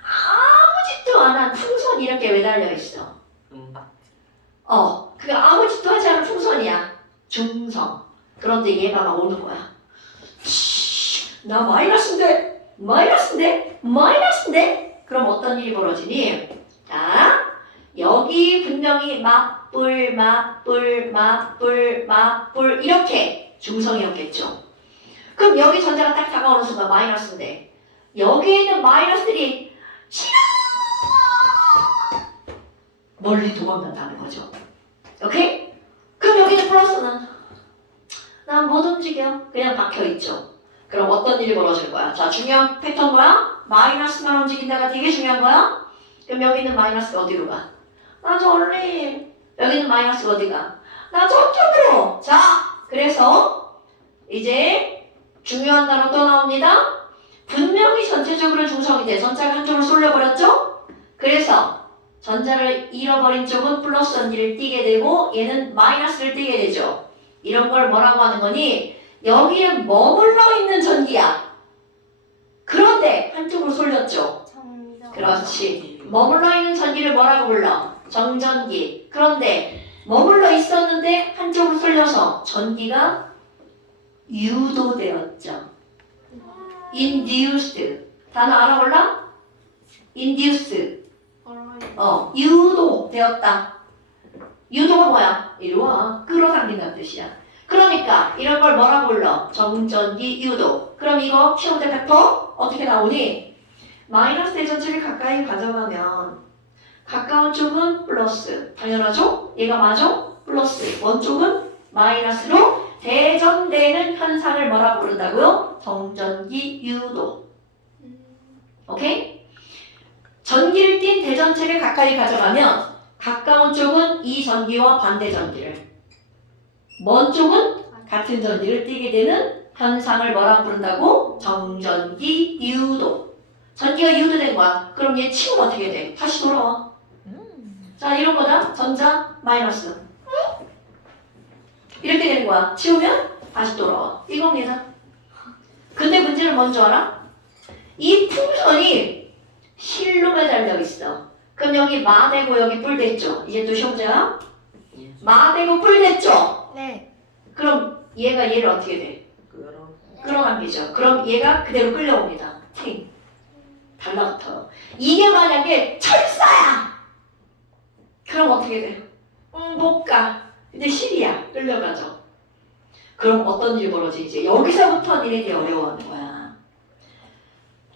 아무 짓도 안 한 풍선이 이렇게 매달려 있어. 그 아무 짓도 하지 않은 풍선이야. 중성. 그런데 얘가 막 오는 거야. 나 마이너스인데? 그럼 어떤 일이 벌어지니? 자, 여기 분명히 막불 이렇게 중성이었겠죠. 그럼 여기 전자가 딱 다가오는 순간 마이너스인데 여기에 있는 마이너스들이 싫어! 멀리 도망간다는 거죠. 오케이? 그럼 여기는 플러스는 난 못 움직여. 그냥 박혀있죠. 그럼 어떤 일이 벌어질 거야? 자, 중요한 팩터는 뭐야? 마이너스만 움직인다가 되게 중요한 거야? 그럼 여기 있는 마이너스가 어디로 가? 나 저리. 여기 있는 마이너스가 어디 가? 나 저쪽으로. 자, 그래서 이제 중요한 단어 또 나옵니다. 분명히 전체적으로 중성이 돼. 전자가 한쪽으로 쏠려버렸죠? 그래서 전자를 잃어버린 쪽은 플러스 전기를 띠게 되고 얘는 마이너스를 띠게 되죠. 이런 걸 뭐라고 하는 거니? 여기에 머물러 있는 전기야. 그런데 한쪽으로 쏠렸죠. 정정. 그렇지. 머물러 있는 전기를 뭐라고 불러? 정전기. 그런데 머물러 있었는데 한쪽으로 쏠려서 전기가 유도되었죠. induced. 단어 알아볼라? induce. 유도되었다. 유도가 뭐야? 이리 와. 끌어당긴다는 뜻이야. 그러니까 이런 걸 뭐라 불러? 정전기 유도. 그럼 이거 시험 때 100% 어떻게 나오니? 마이너스 대전체를 가까이 가져가면 가까운 쪽은 플러스. 당연하죠? 얘가 맞아? 플러스. 원 쪽은 마이너스로 대전되는 현상을 뭐라 부른다고요? 정전기 유도. 오케이? 전기를 띤 대전체를 가까이 가져가면 가까운 쪽은 이 전기와 반대 전기를, 먼 쪽은 같은 전기를 띠게 되는 현상을 뭐라 부른다고? 정전기 유도. 전기가 유도된 거야. 그럼 얘 치우면 어떻게 돼? 다시 돌아와. 자, 이런 거다. 전자 마이너스. 이렇게 되는 거야. 치우면 다시 돌아와. 이겁니다. 근데 문제는 뭔지 알아? 이 풍선이 실로 매달려 있어. 그럼 여기 마 대고 여기 뿔 됐죠? 이제 또 시험자야? 예. 마 대고 뿔 됐죠? 네. 그럼 얘가 얘를 어떻게 돼? 끌어당기죠. 그럼 얘가 그대로 끌려옵니다. 팅. 달라붙어요. 이게 만약에 철사야! 그럼 어떻게 돼? 못 가. 근데 실이야. 끌려가죠. 그럼 어떤 일이 벌어지지? 여기서부터 니네들이 어려워하는 거야.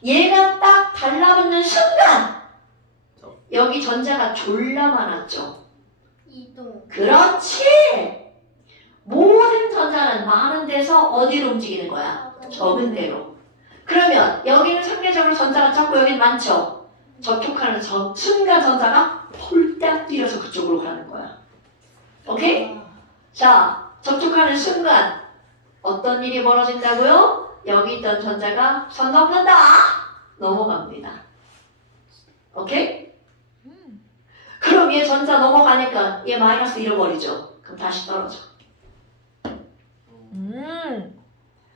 얘가 딱 달라붙는 순간 여기 전자가 졸라 많았죠. 이동. 그렇지! 모든 전자는 많은 데서 어디로 움직이는 거야? 적은 데로. 그러면 여기는 상대적으로 전자가 적고 여기는 많죠? 접촉하는 순간 전자가 폴딱 뛰어서 그쪽으로 가는 거야. 오케이? 자, 접촉하는 순간 어떤 일이 벌어진다고요? 여기 있던 전자가 선 넘는다! 넘어갑니다. 오케이? 그럼 얘 전자 넘어가니까 얘 마이너스 잃어버리죠. 그럼 다시 떨어져.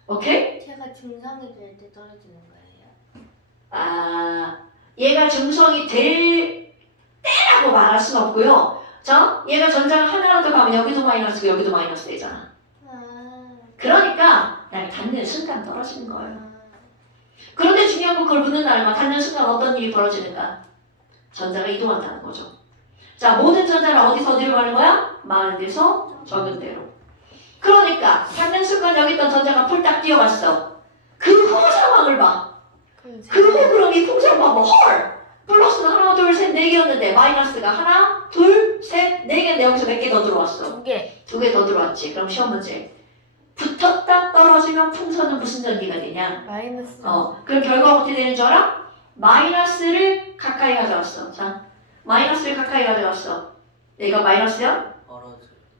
오케이? 제가 중성이 될 때 떨어지는 거예요. 아, 얘가 중성이 될 때라고 말할 순 없고요. 자, 얘가 전자가 하나라도 가면 여기도 마이너스고 여기도 마이너스 되잖아. 그러니까 그냥 닿는 순간 떨어지는 거예요. 그런데 중요한 건 그걸 묻는 날만 닿는 순간 어떤 일이 벌어지는가? 전자가 이동한다는 거죠. 자, 모든 전자는 어디서 어디로 가는 거야? 많은 데서 적은 데로. 그러니까 닿는 순간 여기 있던 전자가 폴딱 뛰어갔어. 그 후 상황을 봐. 그 후 그럼 이 풍선 봐봐. 헐! 플러스는 하나, 둘, 셋, 네 개였는데 마이너스가 하나, 둘, 셋, 네 개인데 여기서 몇 개 더 들어왔어? 2개. 2개 더 들어왔지. 그럼 시험 문제. 붙었다 떨어지면 풍선은 무슨 전기가 되냐? 마이너스. 그럼 결과가 어떻게 되는 줄 알아? 마이너스를 가까이 가져왔어. 자, 마이너스를 가까이 가져왔어. 얘가 마이너스야?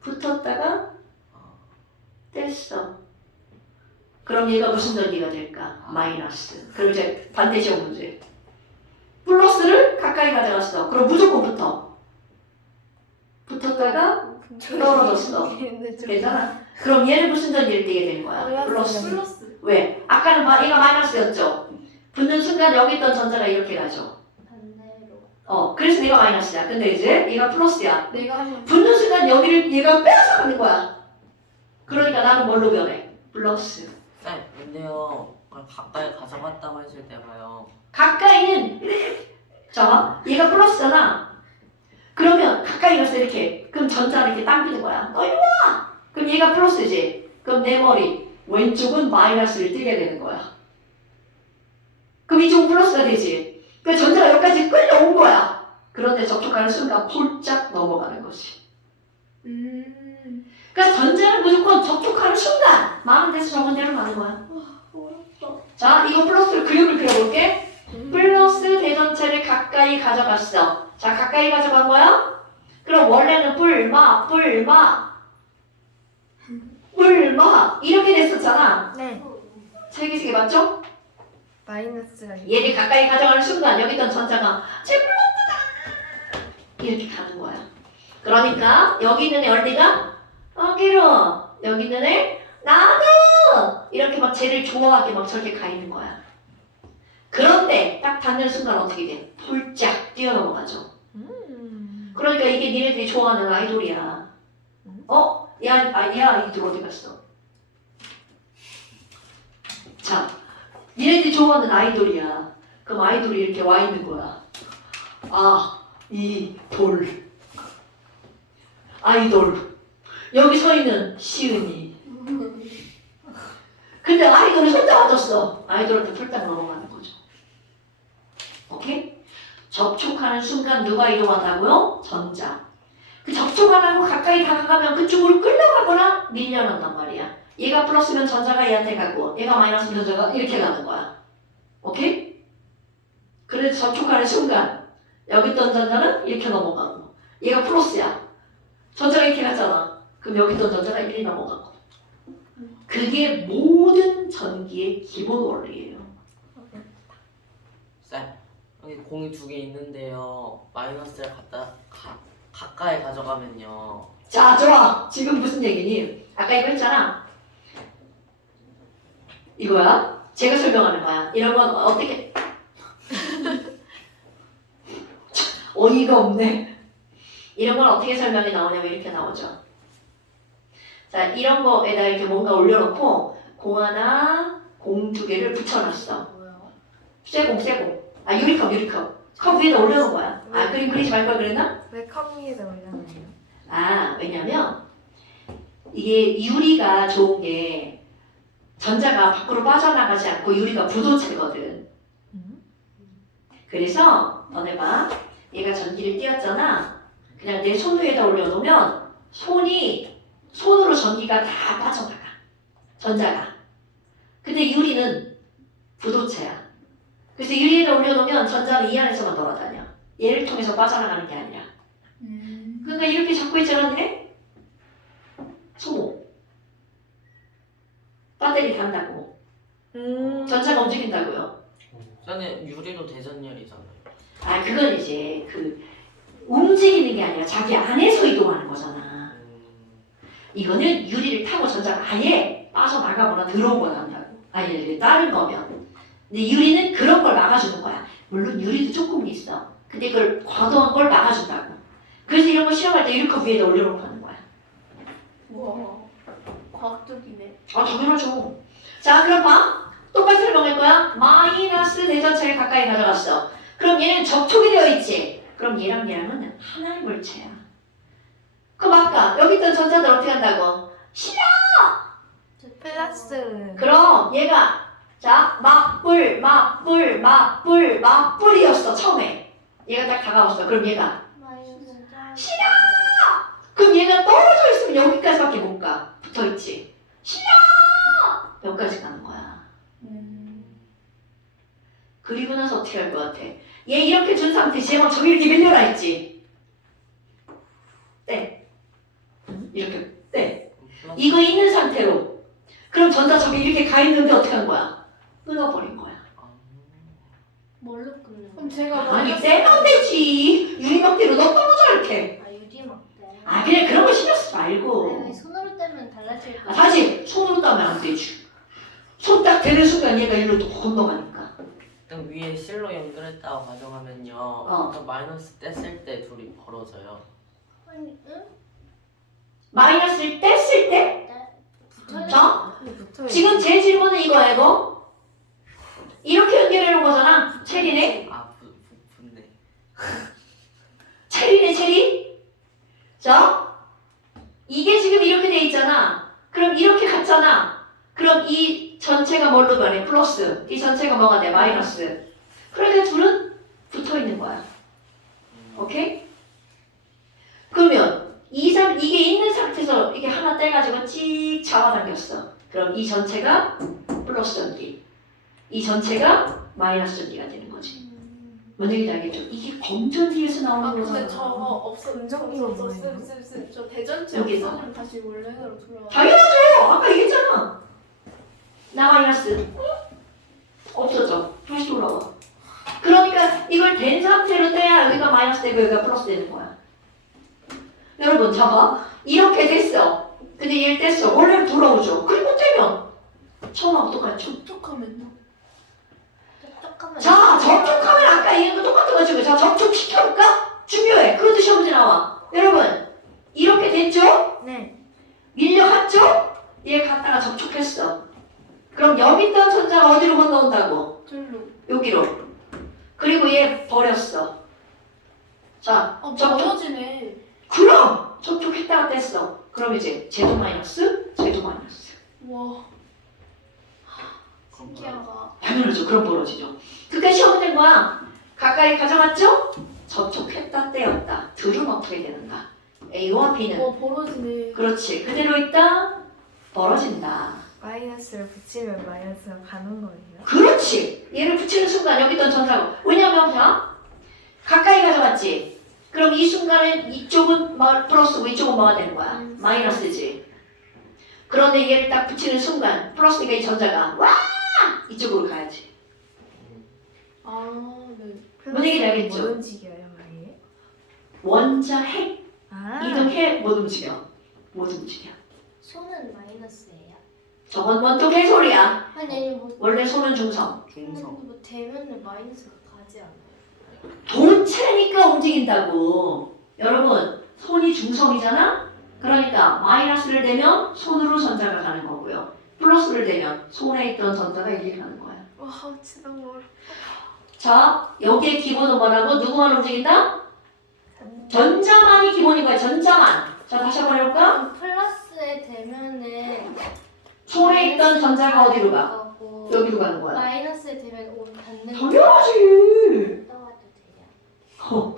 붙었다가 뗐어. 그럼 얘가 무슨 전기가 될까? 마이너스. 그럼 이제 반대 시험 문제. 플러스를 가까이 가져갔어. 그럼 무조건 붙어. 붙었다가 떨어졌어. 괜찮아? 그럼 얘는 무슨 전기를 띠게 되는 거야? 플러스. 플러스. 왜? 아까는 얘가 마이너스였죠? 붙는 순간 여기 있던 전자가 이렇게 가죠. 반대로. 그래서 얘가 마이너스야. 근데 이제 얘가 플러스야. 내가 하면 붙는 순간 여기를 얘가 빼앗아 가는 거야. 그러니까 나는 뭘로 변해? 플러스. 쌤, 근데요. 그럼 가까이 가져갔다고 했을 때가요. 가까이는 자, 얘가 플러스잖아. 그러면 가까이 가서 이렇게 그럼 전자를 이렇게 당기는 거야. 너 이리 와! 그럼 얘가 플러스지. 그럼 내 머리 왼쪽은 마이너스를 띠게 되는 거야. 그럼 이쪽은 플러스가 되지. 그 전자가 여기까지 끌려온 거야. 그런데 접촉하는 순간 폴짝 넘어가는 거지. 그러니까 전자는 무조건 접촉하는 순간 많은 데서 적은 데로 가는 거야. 어렵다. 자, 이거 플러스를 그림을 그려볼게. 플러스 대전체를 가까이 가져갔어. 자, 가까이 가져간 거야? 그럼 원래는 뿔마 이렇게 됐었잖아. 네. 세개 맞죠? 마이너스가 얘를 가까이 가져가는 순간 여기 있던 전자가 제 플러스다! 이렇게 가는 거야. 그러니까 여기 있는 애 어디가? 어기로. 여기 있는 애 나도! 이렇게 막 쟤를 좋아하게 막 저렇게 가 있는 거야. 그런데 딱 닿는 순간 어떻게 돼? 폴짝 뛰어넘어가죠. 그러니까 이게 니네들이 좋아하는 아이돌이야. 얘 아이돌 어디 갔어? 자, 니네들이 좋아하는 아이돌이야. 그럼 아이돌이 이렇게 와 있는 거야. 이 돌. 아이돌. 여기 서 있는 시은이. 근데 아이돌이 혼자 와줬어. 아이돌한테 펄딱 넘어가는 거죠. 오케이? 접촉하는 순간 누가 이동한다고요? 전자. 그 접촉하고 가까이 다가가면 그쪽으로 끌려가거나 밀려난단 말이야. 얘가 플러스면 전자가 얘한테 가고 얘가 마이너스면 전자가 이렇게 가는 거야. 오케이? 그래서 접촉하는 순간 여기 있던 전자는 이렇게 넘어가고 얘가 플러스야. 전자가 이렇게 갔잖아. 그럼 여기 있던 전자가 이렇게 넘어가고. 그게 모든 전기의 기본 원리예요. 쌤, 여기 공이 2개 있는데요. 마이너스를 가까이 가져가면요. 자, 좋아. 지금 무슨 얘기니? 아까 이거 했잖아. 이거야. 제가 설명하는 거야. 이런 건 어떻게 어이가 없네. 이런 건 어떻게 설명이 나오냐면 이렇게 나오죠. 자, 이런 거에다 이렇게 뭔가 올려놓고 공 하나, 공 2개를 붙여놨어. 뭐야? 쇠공. 아, 유리컵. 컵 위에다 올려놓은 거야. 아, 그림 그리지 말 걸 그랬나? 왜 컵 위에다 올려놔요? 아, 왜냐면 이게 유리가 좋은 게 전자가 밖으로 빠져나가지 않고 유리가 부도체거든. 그래서 너네 봐. 얘가 전기를 띄웠잖아. 그냥 내 손 위에다 올려놓으면 손으로 전기가 다 빠져나가. 전자가. 근데 유리는 부도체야. 그래서 유리에다 올려놓으면 전자는 이 안에서만 돌아다녀. 얘를 통해서 빠져나가는 게 아니라. 그러니까 이렇게 잡고 있잖아, 니네? 소모. 배터리 단다고. 전자가 움직인다고요. 쌤은 유리도 대전열이잖아요. 아, 그건 이제 움직이는 게 아니라 자기 안에서 이동하는 거잖아. 이거는 유리를 타고 전자가 아예 빠져나가거나 들어오거나 한다고. 아니, 다른 거면. 근데 유리는 그런 걸 막아주는 거야. 물론 유리도 조금 있어. 근데 그걸 과도한 걸 막아준다고. 그래서 이런 거 실험할 때 유리컵 위에다 올려놓고 하는 거야. 와, 과학적이네. 아, 당연하죠. 자, 그럼 봐. 똑같이 설명할 거야. 마이너스 대전체를 가까이 가져갔어. 그럼 얘는 접촉이 되어 있지. 그럼 얘랑은 하나의 물체야. 그럼 아까 여기 있던 전자들 어떻게 한다고? 플러스. 그럼 얘가 자 맞불이었어 처음에. 얘가 딱 다가왔어. 그럼 얘가 그럼 얘가 떨어져 있으면 여기까지밖에 못 가. 붙어 있지. 싫어. 여기까지 가는 거야. 그리고 나서 어떻게 할 것 같아? 얘 이렇게 준 상태, 쟤막 저기 이렇게 밀려라 했지. 네. 이렇게 네. 이거 있는 상태로. 그럼 전자 저기 이렇게 가 있는데 어떻게 한 거야? 끊어버린 거야. 뭘로 끊는 그럼 거야? 제가 아니 마이너스- 떼면 되지. 유리막대로 너 떨어져 이렇게. 아 유리막대. 아 그냥 그런 거 신경 쓰지 아니, 말고. 왜 손으로 떼면 달라질 아, 거야? 다시 손으로 따면 안 되지. 손 딱 대는 순간 얘가 일로 또 건너가니까. 일단 위에 실로 연결했다고 가정하면요. 그 마이너스 뗐을 때 둘이 벌어져요. 아니 응? 마이너스를 뗐을 때? 붙어야 자, 붙어요. 지금 제 질문은 이거야 이거. 이렇게 연결해 놓은 거잖아. 체리네. 붙네. 체리. 자, 이게 지금 이렇게 돼 있잖아. 그럼 이렇게 갔잖아. 그럼 이 전체가 뭘로 변해? 플러스. 이 전체가 뭐가 돼? 마이너스. 그러니까 둘은 붙어 있는 거야. 오케이? 그러면 이게 있는 상태에서 이게 하나 떼가지고 찍 잡아당겼어. 그럼 이 전체가 플러스 전기. 이 전체가 마이너스 전기가 되는 거지. 뭔 얘기인지 알겠죠? 이게 검전지에서 아 나오는 근데 거잖아. 저거 없어. 긍정기가 뭐예요? 저 대전체 여기서. 없어지면 다시 원래대로 돌아와. 당연하죠. 아까 얘기했잖아. 나 마이너스 없어져. 다시 돌아와. 그러니까 이걸 된 상태로 떼야 여기가 마이너스 되고 여기가 플러스 되는 거야. 여러분 봐봐. 이렇게 됐어. 근데 얘를 뗐어. 원래는 돌아오죠. 그리고 떼면 처음하고 똑같죠. 촉촉하면요. 똑똑하면. 자, 접촉하면 아까 얘기한 거 똑같은 거지. 자, 접촉시켜볼까? 중요해. 그것도 시험문제 나와. 여러분 이렇게 됐죠? 네. 밀려갔죠? 얘 갔다가 접촉했어. 그럼 여기 있던 전자가 어디로 건너온다고? 절로. 여기로. 그리고 얘 버렸어. 자, 접촉. 멀어지네. 그럼 접촉했다가 뗐어. 그럼 이제 제곱 마이너스, 제곱 마이너스. 와. 신기하다. 당연하죠. 그럼 벌어지죠. 그게 시험 문제인 거야. 가까이 가져갔죠? 접촉했다, 떼었다. 둘은 어떻게 되는가? A와 B는 와 벌어지네. 그렇지. 그대로 있다, 벌어진다. 마이너스를 붙이면 마이너스가 가는 거예요? 그렇지. 얘를 붙이는 순간 여기 있던 전자가 왜냐면 자 가까이 가져갔지. 그럼 이 순간은 이쪽은 플러스고 이쪽은 뭐가 되는 거야? 마이너스지. 그런데 얘를 딱 붙이는 순간 플러스니까 이 전자가 와 이쪽으로 가야지. 아 네. 뭔 얘기인지 알겠죠? 못 움직여요, 아예? 원자 핵 아, 이동해 못 움직여. 못 움직여. 손은 마이너스예요. 저건 뭔 또 개소리야. 아니 뭐, 원래 손은 중성. 중성. 뭐 되면은 마이너스가 가지 않아요. 본체니까 움직인다고. 여러분 손이 중성이잖아? 그러니까 마이너스를 대면 손으로 전자가 가는 거고요. 플러스를 대면 손에 있던 전자가 이리로 가는 거야. 와, 진짜 멀어. 자, 여기에 기본은 뭐라고? 누구만 움직인다? 전자만이 기본인 거야. 전자만. 자, 다시 한번 해볼까? 플러스에 되면은 손에 있던 전자가 어디로 가? 가고, 여기로 가는 거야. 마이너스에 되면 오 닿는 당연하지. 떠와도 돼요.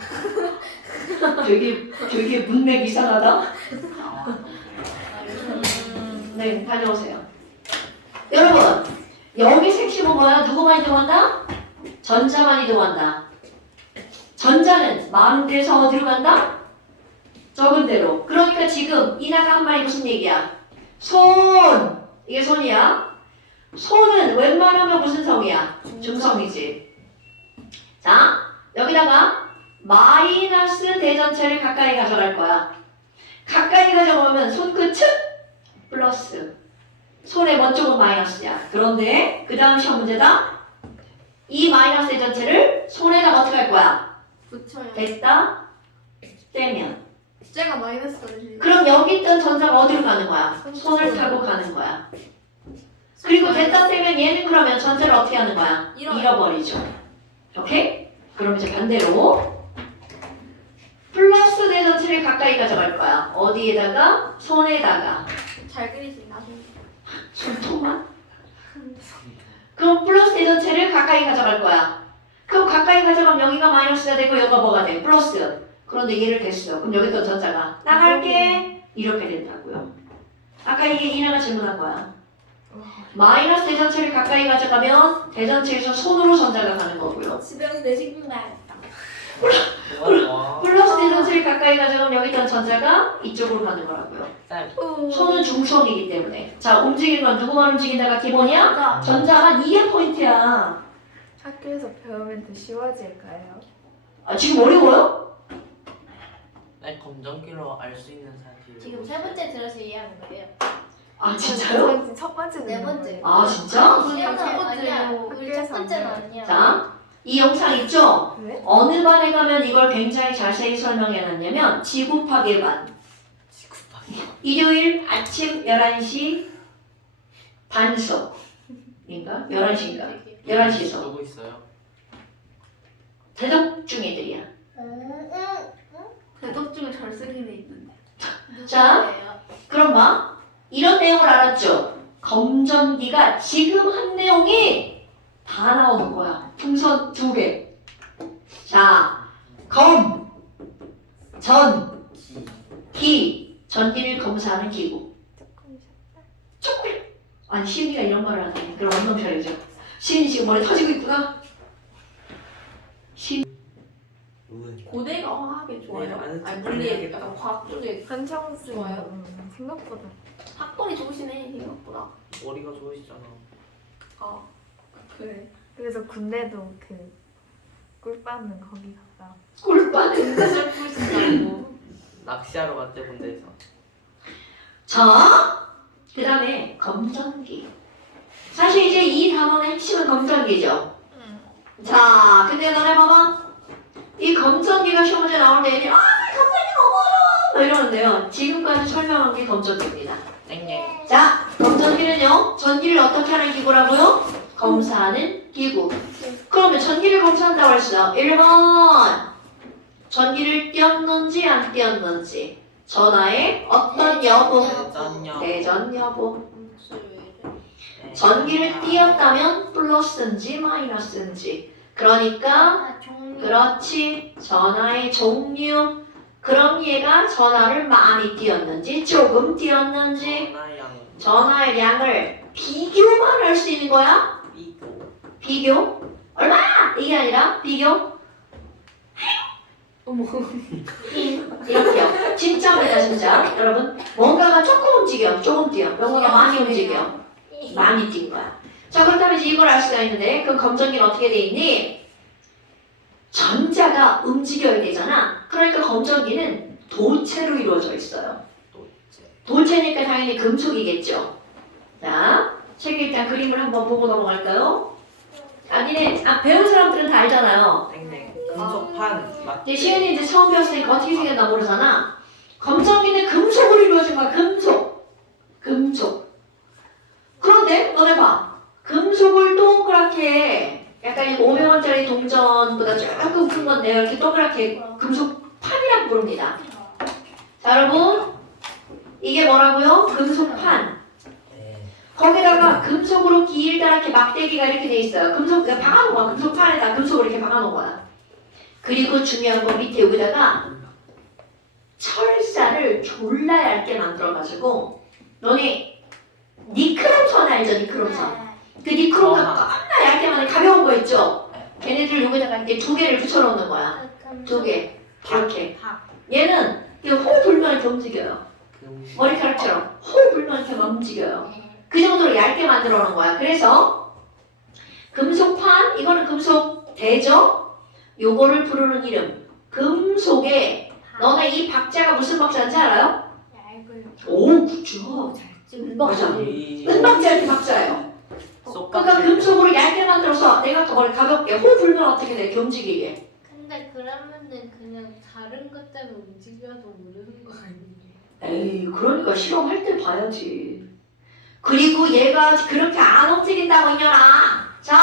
되게 문맥 이상하다. 아, 네, 다녀오세요. 여러분, 여기 색심은 뭐야? 누구만 이동한다? 전자만 이동한다. 전자는 많은 데서 어디로 간다? 적은 데로. 그러니까 지금 이나가 한 말이 무슨 얘기야? 손! 이게 손이야. 손은 웬만하면 무슨 성이야? 중성이지. 자, 여기다가 마이너스 대전체를 가까이 가져갈 거야. 가까이 가져가면 손끝은 플러스. 손의 먼 쪽은 마이너스야. 그런데 그 다음 시험 문제다. 이 마이너스 대전체를 손에다가 어떻게 할 거야? 붙여요. 됐다. 떼면. 쟤가 마이너스가 되지. 그럼 여기 있던 전자가 어디로 가는 거야? 손을 타고 가는 거야. 그리고 됐다 떼면 얘는 그러면 전자를 어떻게 하는 거야? 잃어버리죠. 오케이? 그럼 이제 반대로 플러스 대전체를 가까이 가져갈 거야. 어디에다가? 손에다가. 잘 그리지 나중에. 손톱만? 그럼 플러스 대전체를 가까이 가져갈 거야. 그럼 가까이 가져가면 여기가 마이너스가 되고 여기가 뭐가 돼? 플러스. 그런데 얘를 댔어. 그럼 여기 있던 전자가 나갈게. 이렇게 된다고요. 아까 이게 이나가 질문한 거야. 마이너스 대전체를 가까이 가져가면 대전체에서 손으로 전자가 가는 거고요. 집에 가서 내 친구 가야겠다. 와. 플러스 대전체를 가까이 가져가면 여기 있던 전자가 이쪽으로 가는 거라고요. 쌤. 손은 중성이기 때문에. 자, 움직이는 건 누구만 움직인다가 기본이야? 전자만 이게 포인트야. 학교에서 배우면 더 쉬워질까요? 아, 지금 어려워요? 네, 검정기로 알 수 있는 사실. 지금 세 번째 들어서 이해하는 거예요. 아, 진짜요? 전 첫 번째 네 듣는 번째. 거예요. 아, 진짜? 시험은 첫 번째로 아니야. 우리 첫 번째는 아니야. 자, 이 영상 있죠? 네? 어느 반에 가면 이걸 굉장히 자세히 설명해놨냐면 지구파괴 반. 일요일 아침 11시 반 수업인가? 11시인가? 11시에서 누구 있어요? 대덕 중애들이야. 대덕 중에 잘 쓰는 애 있는데. 자, 그럼 봐. 이런 내용을 알았죠? 검전기가 지금 한 내용이 다 나오는 거야. 풍선 2개. 자, 검, 전, 기. 전기를 검사하는 기구. 조금. 아니, 시은이가 이런 말을 하네. 그럼 엉덩이 차리죠. 시은이 지금 머리 터지고 있구나. 고대가 화학에 좋아요. 네, 아니 물리에 약간 과학 쪽에 한창수 좋아요. 생각보다 학벌이 좋으시네 생각보다. 머리가 좋으시잖아. 아 그래. 그래서 군대도 꿀 빠는 거기 갔다. 꿀빠는. 뜻을 풀신다고. 낚시하러 갔대 군대에서. 자, 그 다음에 검전기. 사실 이제 이 단원의 핵심은 검전기죠. 자, 근데 너네 봐봐. 이 검전기가 시험 문제 나올 때 애들이 검전기 너무 어려워! 막 이러는데요. 지금까지 설명한 게 검전기입니다. 땡땡. 자, 검전기는요. 전기를 어떻게 하는 기구라고요? 검사하는 기구. 그러면 전기를 검사한다고 했어. 1번 전기를 띄었는지 안 띄었는지. 전하의 어떤 여부? 대전요. 대전 여부. 네. 전기를 띄었다면 플러스인지 마이너스인지. 그러니까 아, 종류. 그렇지. 전하의 종류. 그럼 얘가 전하를 많이 띄었는지 조금 띄었는지 전화양 전하의 량을 비교만 할 수 있는 거야? 비교. 비교? 얼마? 이게 아니라 비교? 어머. 이렇게요. 진짜입니다, 진짜. 여러분, 뭔가가 조금 움직여, 조금 뛰어. 뭔가가 많이 움직여, 많이 뛴 거야. 자, 그렇다면 이제 이걸 알 수가 있는데, 그 검정기는 어떻게 돼 있니? 전자가 움직여야 되잖아. 그러니까 검정기는 도체로 이루어져 있어요. 도체니까 당연히 금속이겠죠. 자, 책 일단 그림을 한번 보고 넘어갈까요? 배운 사람들은 다 알잖아요. 땡땡. 금속판 맞. 이제 시은이 이제 처음 배웠으니까 어떻게 생겼나 모르잖아. 검정기는 금속으로 이루어진 거야. 금속. 그런데 너네 봐. 금속을 동그랗게 약간 500원짜리 동전보다 조금 큰 건데 이렇게 동그랗게 금속판이라고 부릅니다. 자, 여러분 이게 뭐라고요? 금속판. 네. 거기다가 금속으로 길다랗게 막대기가 이렇게 돼 있어요. 금속 그냥 박아놓은 거야. 금속판에다 금속을 이렇게 박아놓은 거야. 그리고 중요한 건 밑에 여기다가 철사를 졸라 얇게 만들어가지고 너네 니크롬선 알죠? 니크롬선. 그 니크롬선 겁나 얇게 만든 가벼운 거 있죠? 걔네들 여기다가 이렇게 두 개를 붙여놓는 거야. 두 개. 이렇게. 얘는 이렇게 호 불면 이렇게 움직여요. 머리카락처럼 호 불면 이렇게 막 움직여요. 그 정도로 얇게 만들어 놓은 거야. 그래서 금속판, 이거는 금속 대죠? 요거를 부르는 이름. 금속에 너네 이 박자가 무슨 박자인지 알아요? 오, 그쵸. 맞아. 은박자 이렇게 박자예요. 그러니까 금속으로 얇게 만들어서 내가 더 머리 가볍게 호 불면 어떻게 돼? 이렇게 움직이게. 근데 그러면은 그냥 다른 것 때문에 움직여도 모르는 거 아니에요? 에이, 그러니까 실험할 때 봐야지. 그리고 얘가 그렇게 안 움직인다고 이년아. 자,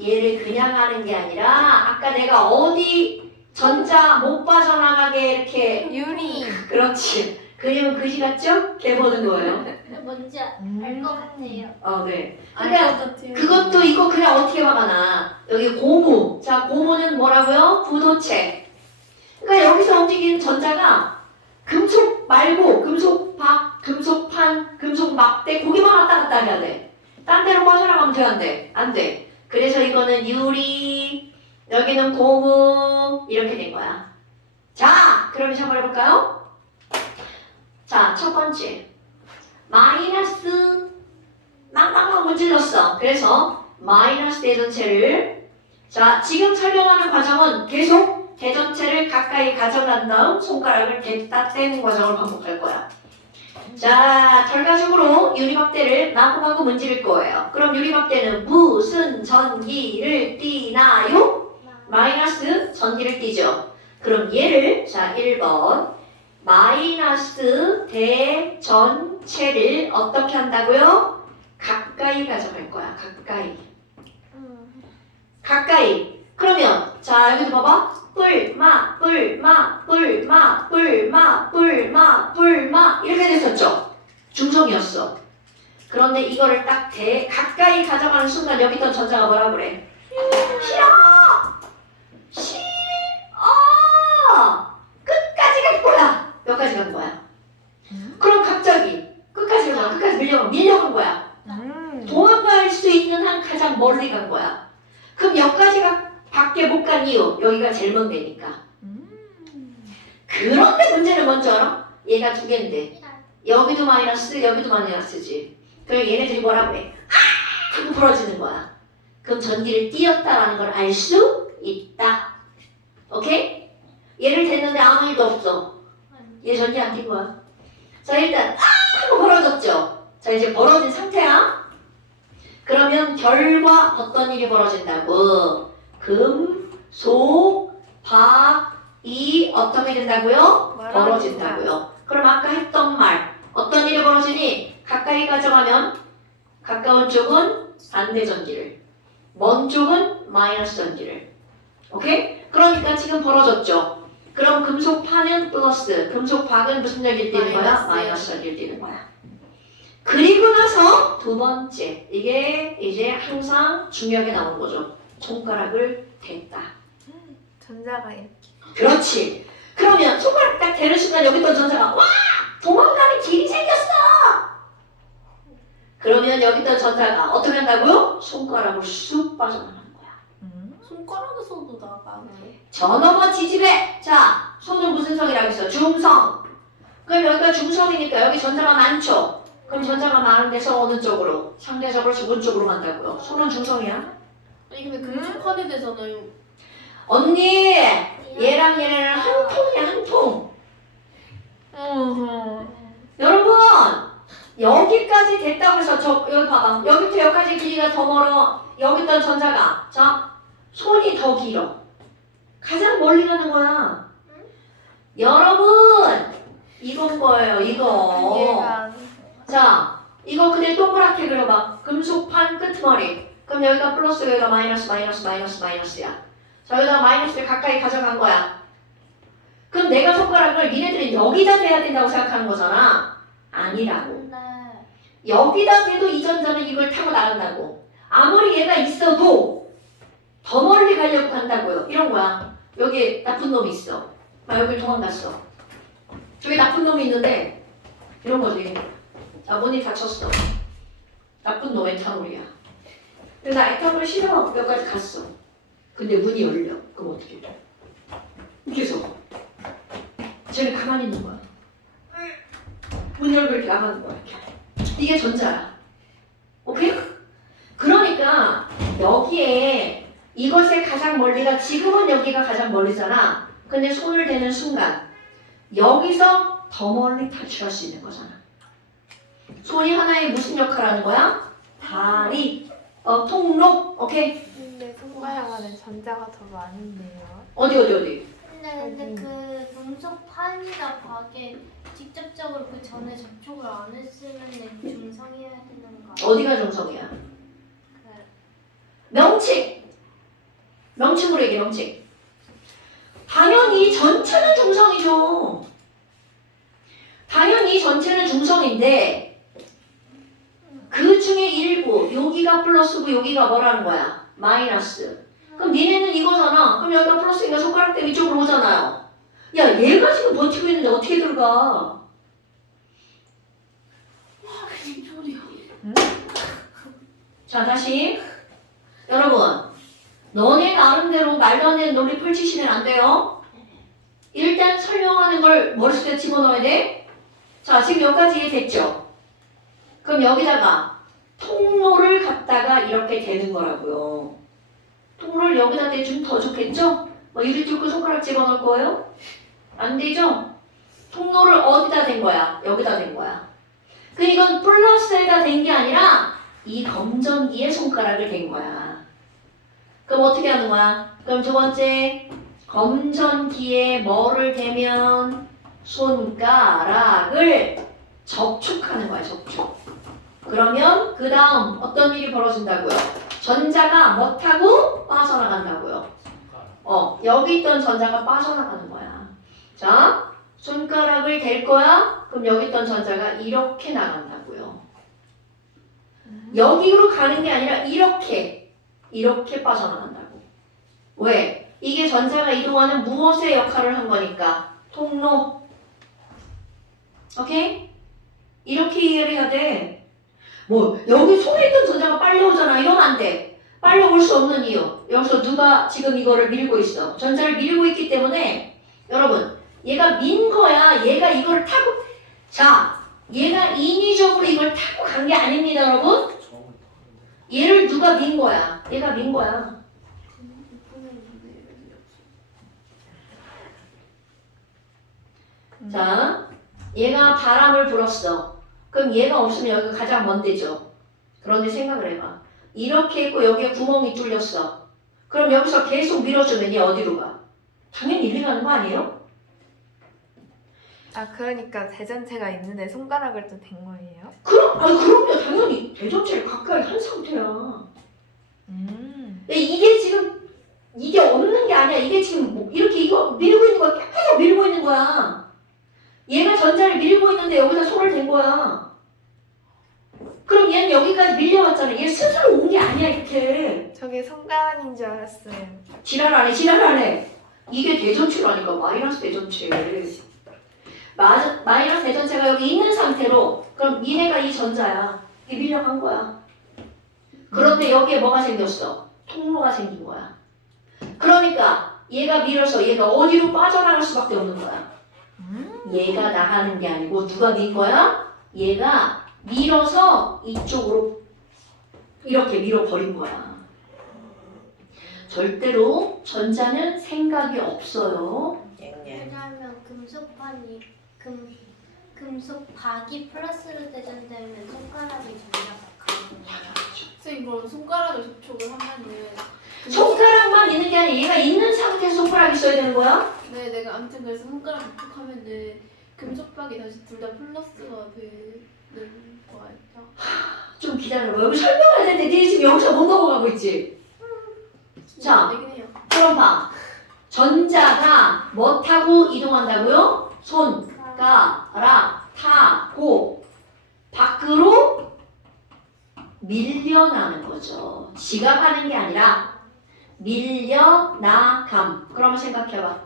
얘를 그냥 하는 게 아니라 아까 내가 어디 전자 못 빠져나가게 이렇게 유리. 그렇지. 그림은 그지 같죠? 걔 보는 거예요. 뭔지 알 것 같아요. 네. 알것 그러니까 같아요. 그것도 이거 그냥 어떻게 막아놔. 여기 고무. 자, 고무는 뭐라고요? 부도체. 그러니까 여기서 움직이는 전자가 금속 말고 금속박, 금속판, 금속 막대 고기만 왔다 갔다 해야 돼. 딴 데로 빠져나가면 돼, 안 돼? 안 돼. 그래서 이거는 유리, 여기는 고무 이렇게 된 거야. 자, 그럼 이제 한번 해볼까요? 자, 첫 번째 마이너스 망망망 문질렀어. 그래서 마이너스 대전체를 자, 지금 설명하는 과정은 계속 대전체를 가까이 가져간 다음 손가락을 댔다 떼는 과정을 반복할 거야. 자, 결과적으로 유리막대를 마구마구 문지를 거예요. 그럼 유리막대는 무슨 전기를 띠나요? 마이너스 전기를 띠죠. 그럼 얘를 자 1번 마이너스 대전체를 어떻게 한다고요? 가까이 가져갈 거야. 가까이. 그러면 자 여기도 봐봐. 뿔마 이렇게 됐었죠. 중성이었어. 그런데 이거를 딱 가까이 가져가는 순간 여기 있던 전자가 뭐라 그래? 싫어. 끝까지 갈 거야. 여기까지 간 거야. 그럼 갑자기 끝까지 간 거야. 끝까지 밀려간 거야. 도망갈 수 있는 한 가장 멀리 간 거야. 그럼 여기까지가 밖에 못 간 이유 여기가 제일 먼 데니까. 그런데 문제는 뭔지 알아? 얘가 두 개인데 여기도 마이너스 여기도 마이너스지. 그럼 얘네들이 뭐라고 해? 아! 하고 부러지는 거야. 그럼 전기를 띄었다라는 걸 알 수 있다. 오케이? 얘를 댔는데 아무 일도 없어. 얘 전기 안 띈 거야. 자 일단 아! 하고 벌어졌죠. 자 이제 벌어진 상태야. 그러면 결과 어떤 일이 벌어진다고? 금, 소, 박, 이 어떻게 된다고요? 벌어진다고요. 그럼 아까 했던 말 어떤 일이 벌어지니? 가까이 가져가면 가까운 쪽은 반대 전기를, 먼 쪽은 마이너스 전기를. 오케이? 그러니까 지금 벌어졌죠. 그럼 금속판은 플러스, 금속박은 무슨 열기를 띠는 거야? 마이너스. 마이너스 열기를 띠는 거야. 그리고 나서 두 번째, 이게 이제 항상 중요하게 나오는 거죠. 손가락을 댔다. 전자가 이렇게. 그렇지. 그러면 손가락 딱 대는 순간 여기 있던 전자가 와! 도망가는 길이 생겼어! 그러면 여기 있던 전자가 어떻게 한다고요? 손가락으로 쑥 빠져나가는 거야. 손가락에서도 나가네. 저 넘어 지지배! 자, 손은 무슨 성이라고 했어? 중성. 그럼 여기가 중성이니까 여기 전자가 많죠? 그럼 전자가 많은 데서 어느 쪽으로? 상대적으로 적은 쪽으로 간다고요. 손은 중성이야. 아니 근데 금속판에 대해서는 언니! 얘랑 얘는 한 통이야, 한 통. 여러분! 여기까지 됐다고 해서 여기 봐봐. 여기부터 여기까지 길이가 더 멀어. 여기 있던 전자가. 자, 손이 더 길어. 가장 멀리 가는 거야. 여러분! 이건 거예요, 이거. 얘가 자, 이거 그대로 동그랗게 그려봐. 금속판 끝머리. 그럼 여기가 플러스, 여기가 마이너스, 마이너스, 마이너스, 마이너스야. 자, 여기다가 마이너스를 가까이 가져간 거야. 그럼 내가 손가락을 니네들이 여기다 대야 된다고 생각하는 거잖아. 아니라고. 네. 여기다 대도 이 전자는 이걸 타고 나간다고. 아무리 얘가 있어도 더 멀리 가려고 한다고요. 이런 거야. 여기 나쁜 놈이 있어. 막 여기 도망갔어. 저기 나쁜 놈이 있는데 이런 거지. 자, 문이 닫혔어. 나쁜 놈 에탄올이야. 그래서 나 에탄올 싫어. 여기까지 갔어. 근데 문이 열려. 그럼 어떻게 돼? 이렇게 해서 쟤는 가만히 있는 거야. 문 열고 이렇게 나가는 거야. 이게 전자야. 오케이? 그러니까 여기에 이것의 가장 멀리가 지금은 여기가 가장 멀리잖아. 근데 손을 대는 순간 여기서 더 멀리 탈출할 수 있는 거잖아. 손이 하나의 무슨 역할을 하는 거야? 다리, 통로, 오케이? 근데 손가락 안에 전자가 더 많은데요. 어디? 근데 그 금속판이나 박에 직접적으로 그 전에 접촉을 안 했으면 중성해야 되는 거. 어디가 중성이야? 명칭으로 얘기해, 명칭. 당연히 전체는 중성이죠. 당연히 전체는 중성인데 그 중에 일부, 여기가 플러스고 여기가 뭐라는 거야? 마이너스. 그럼 니네는 이거잖아. 그럼 여기가 플러스니까 손가락 때문에 이쪽으로 오잖아요. 야, 얘가 지금 버티고 있는데 어떻게 들어가? 무슨 소리야? 자, 다시. 여러분, 너네 나름대로 말도 안 되는 논리 펼치시면 안 돼요. 일단 설명하는 걸 머릿속에 집어넣어야 돼. 자, 지금 여기까지 이해됐죠? 그럼 여기다가 통로를 갖다가 이렇게 대는 거라고요. 통로를 여기다 대주면 더 좋겠죠? 뭐 이를 뚫고 손가락 집어넣을 거예요? 안 되죠? 통로를 어디다 댄 거야? 여기다 댄 거야. 그 이건 플러스에다 댄 게 아니라 이 검전기에 손가락을 댄 거야. 그럼 어떻게 하는 거야? 그럼 두 번째, 검전기에 뭐를 대면 손가락을 접촉하는 거야, 접촉. 그러면 그 다음 어떤 일이 벌어진다고요? 전자가 못하고 빠져나간다고요. 여기 있던 전자가 빠져나가는 거야. 자, 손가락을 댈 거야? 그럼 여기 있던 전자가 이렇게 나간다고요. 여기로 가는 게 아니라 이렇게 빠져나간다고. 왜? 이게 전자가 이동하는 무엇의 역할을 한 거니까. 통로. 오케이? 이렇게 이해를 해야 돼. 뭐 여기 손에 있던 전자가 빨려오잖아. 이러면 안 돼. 빨려올 수 없는 이유. 여기서 누가 지금 이거를 밀고 있어. 전자를 밀고 있기 때문에 여러분, 얘가 민 거야. 얘가 이걸 타고, 자, 얘가 인위적으로 이걸 타고 간 게 아닙니다, 여러분. 얘를 누가 민 거야. 얘가 민 거야. 자, 얘가 바람을 불었어. 그럼 얘가 없으면 여기가 가장 먼 데죠. 그런데 생각을 해봐. 이렇게 있고 여기에 구멍이 뚫렸어. 그럼 여기서 계속 밀어주면 얘 어디로 가? 당연히 일리 가는 거 아니에요? 아, 그러니까 대전체가 있는데 손가락을 또 댄 거예요? 그럼요. 당연히 대전체를 가까이 한 상태야. 이게 지금 이게 없는 게 아니야. 이게 지금 뭐 이렇게 이거 밀고 있는 거 계속 얘가 전자를 밀고 있는데 여기다 손을 댄 거야. 그럼 얘는 여기까지 밀려왔잖아. 얘 스스로 온 게 아니야 이렇게. 저게 손가락인 줄 알았어요. 지랄하네. 이게 대전체라니까. 마이너스 대전체. 마이너스 대전체가 여기 있는 상태로 그럼 얘네가 이 전자야. 이게 밀려간 거야. 그런데 여기에 뭐가 생겼어? 통로가 생긴 거야. 그러니까 얘가 밀어서 얘가 어디로 빠져나갈 수밖에 없는 거야. 얘가 나가는 게 아니고 누가 밀 거야? 얘가 밀어서 이쪽으로 이렇게 밀어버린 거야. 절대로 전자는 생각이 없어요. 왜냐하면 금속박이 플러스로 대전되면 손가락이 전자가 가는 선생님 그럼 손가락을 접촉을 하면은 손가락만 있는 게 아니라 얘가 있는 상태에서 손가락이 있어야 되는 거야? 네 내가 아무튼 그래서 손가락 접촉하면은 금속박이 다시 둘 다 플러스가 되는 거였죠. 좀 기다려봐. 여기 설명해야 되는데 니네 지금 여기서 못 넘어가고 있지? 자, 되긴 해요. 그럼 봐. 전자가 뭐 타고 이동한다고요? 손가락 타고 밖으로 밀려나는 거죠. 지가 가는 게 아니라 밀려나감. 그럼 생각해봐.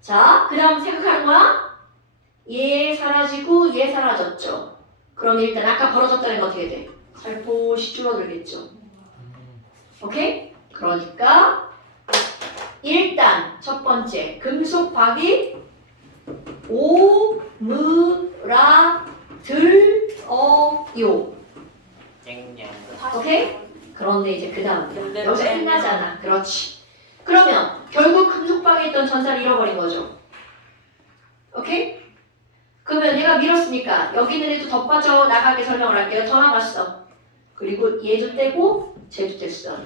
자, 그 다음 생각하는 거야? 얘 사라지고 얘 사라졌죠. 그럼 일단 아까 벌어졌다는 거 어떻게 돼? 살포시 줄어들겠죠. 오케이? 그러니까 일단 첫 번째 금속박이 오므라들어요. 오케이? 그런데 이제 그 다음 여기서 끝나잖아. 그렇지. 그러면 결국 금속박에 있던 전자를 잃어버린 거죠. 오케이? 그러면 얘가 밀었으니까 여기 있는 애도 더 빠져나가게 설명을 할게요. 더 나갔어. 그리고 얘도 떼고 쟤도 뗐어.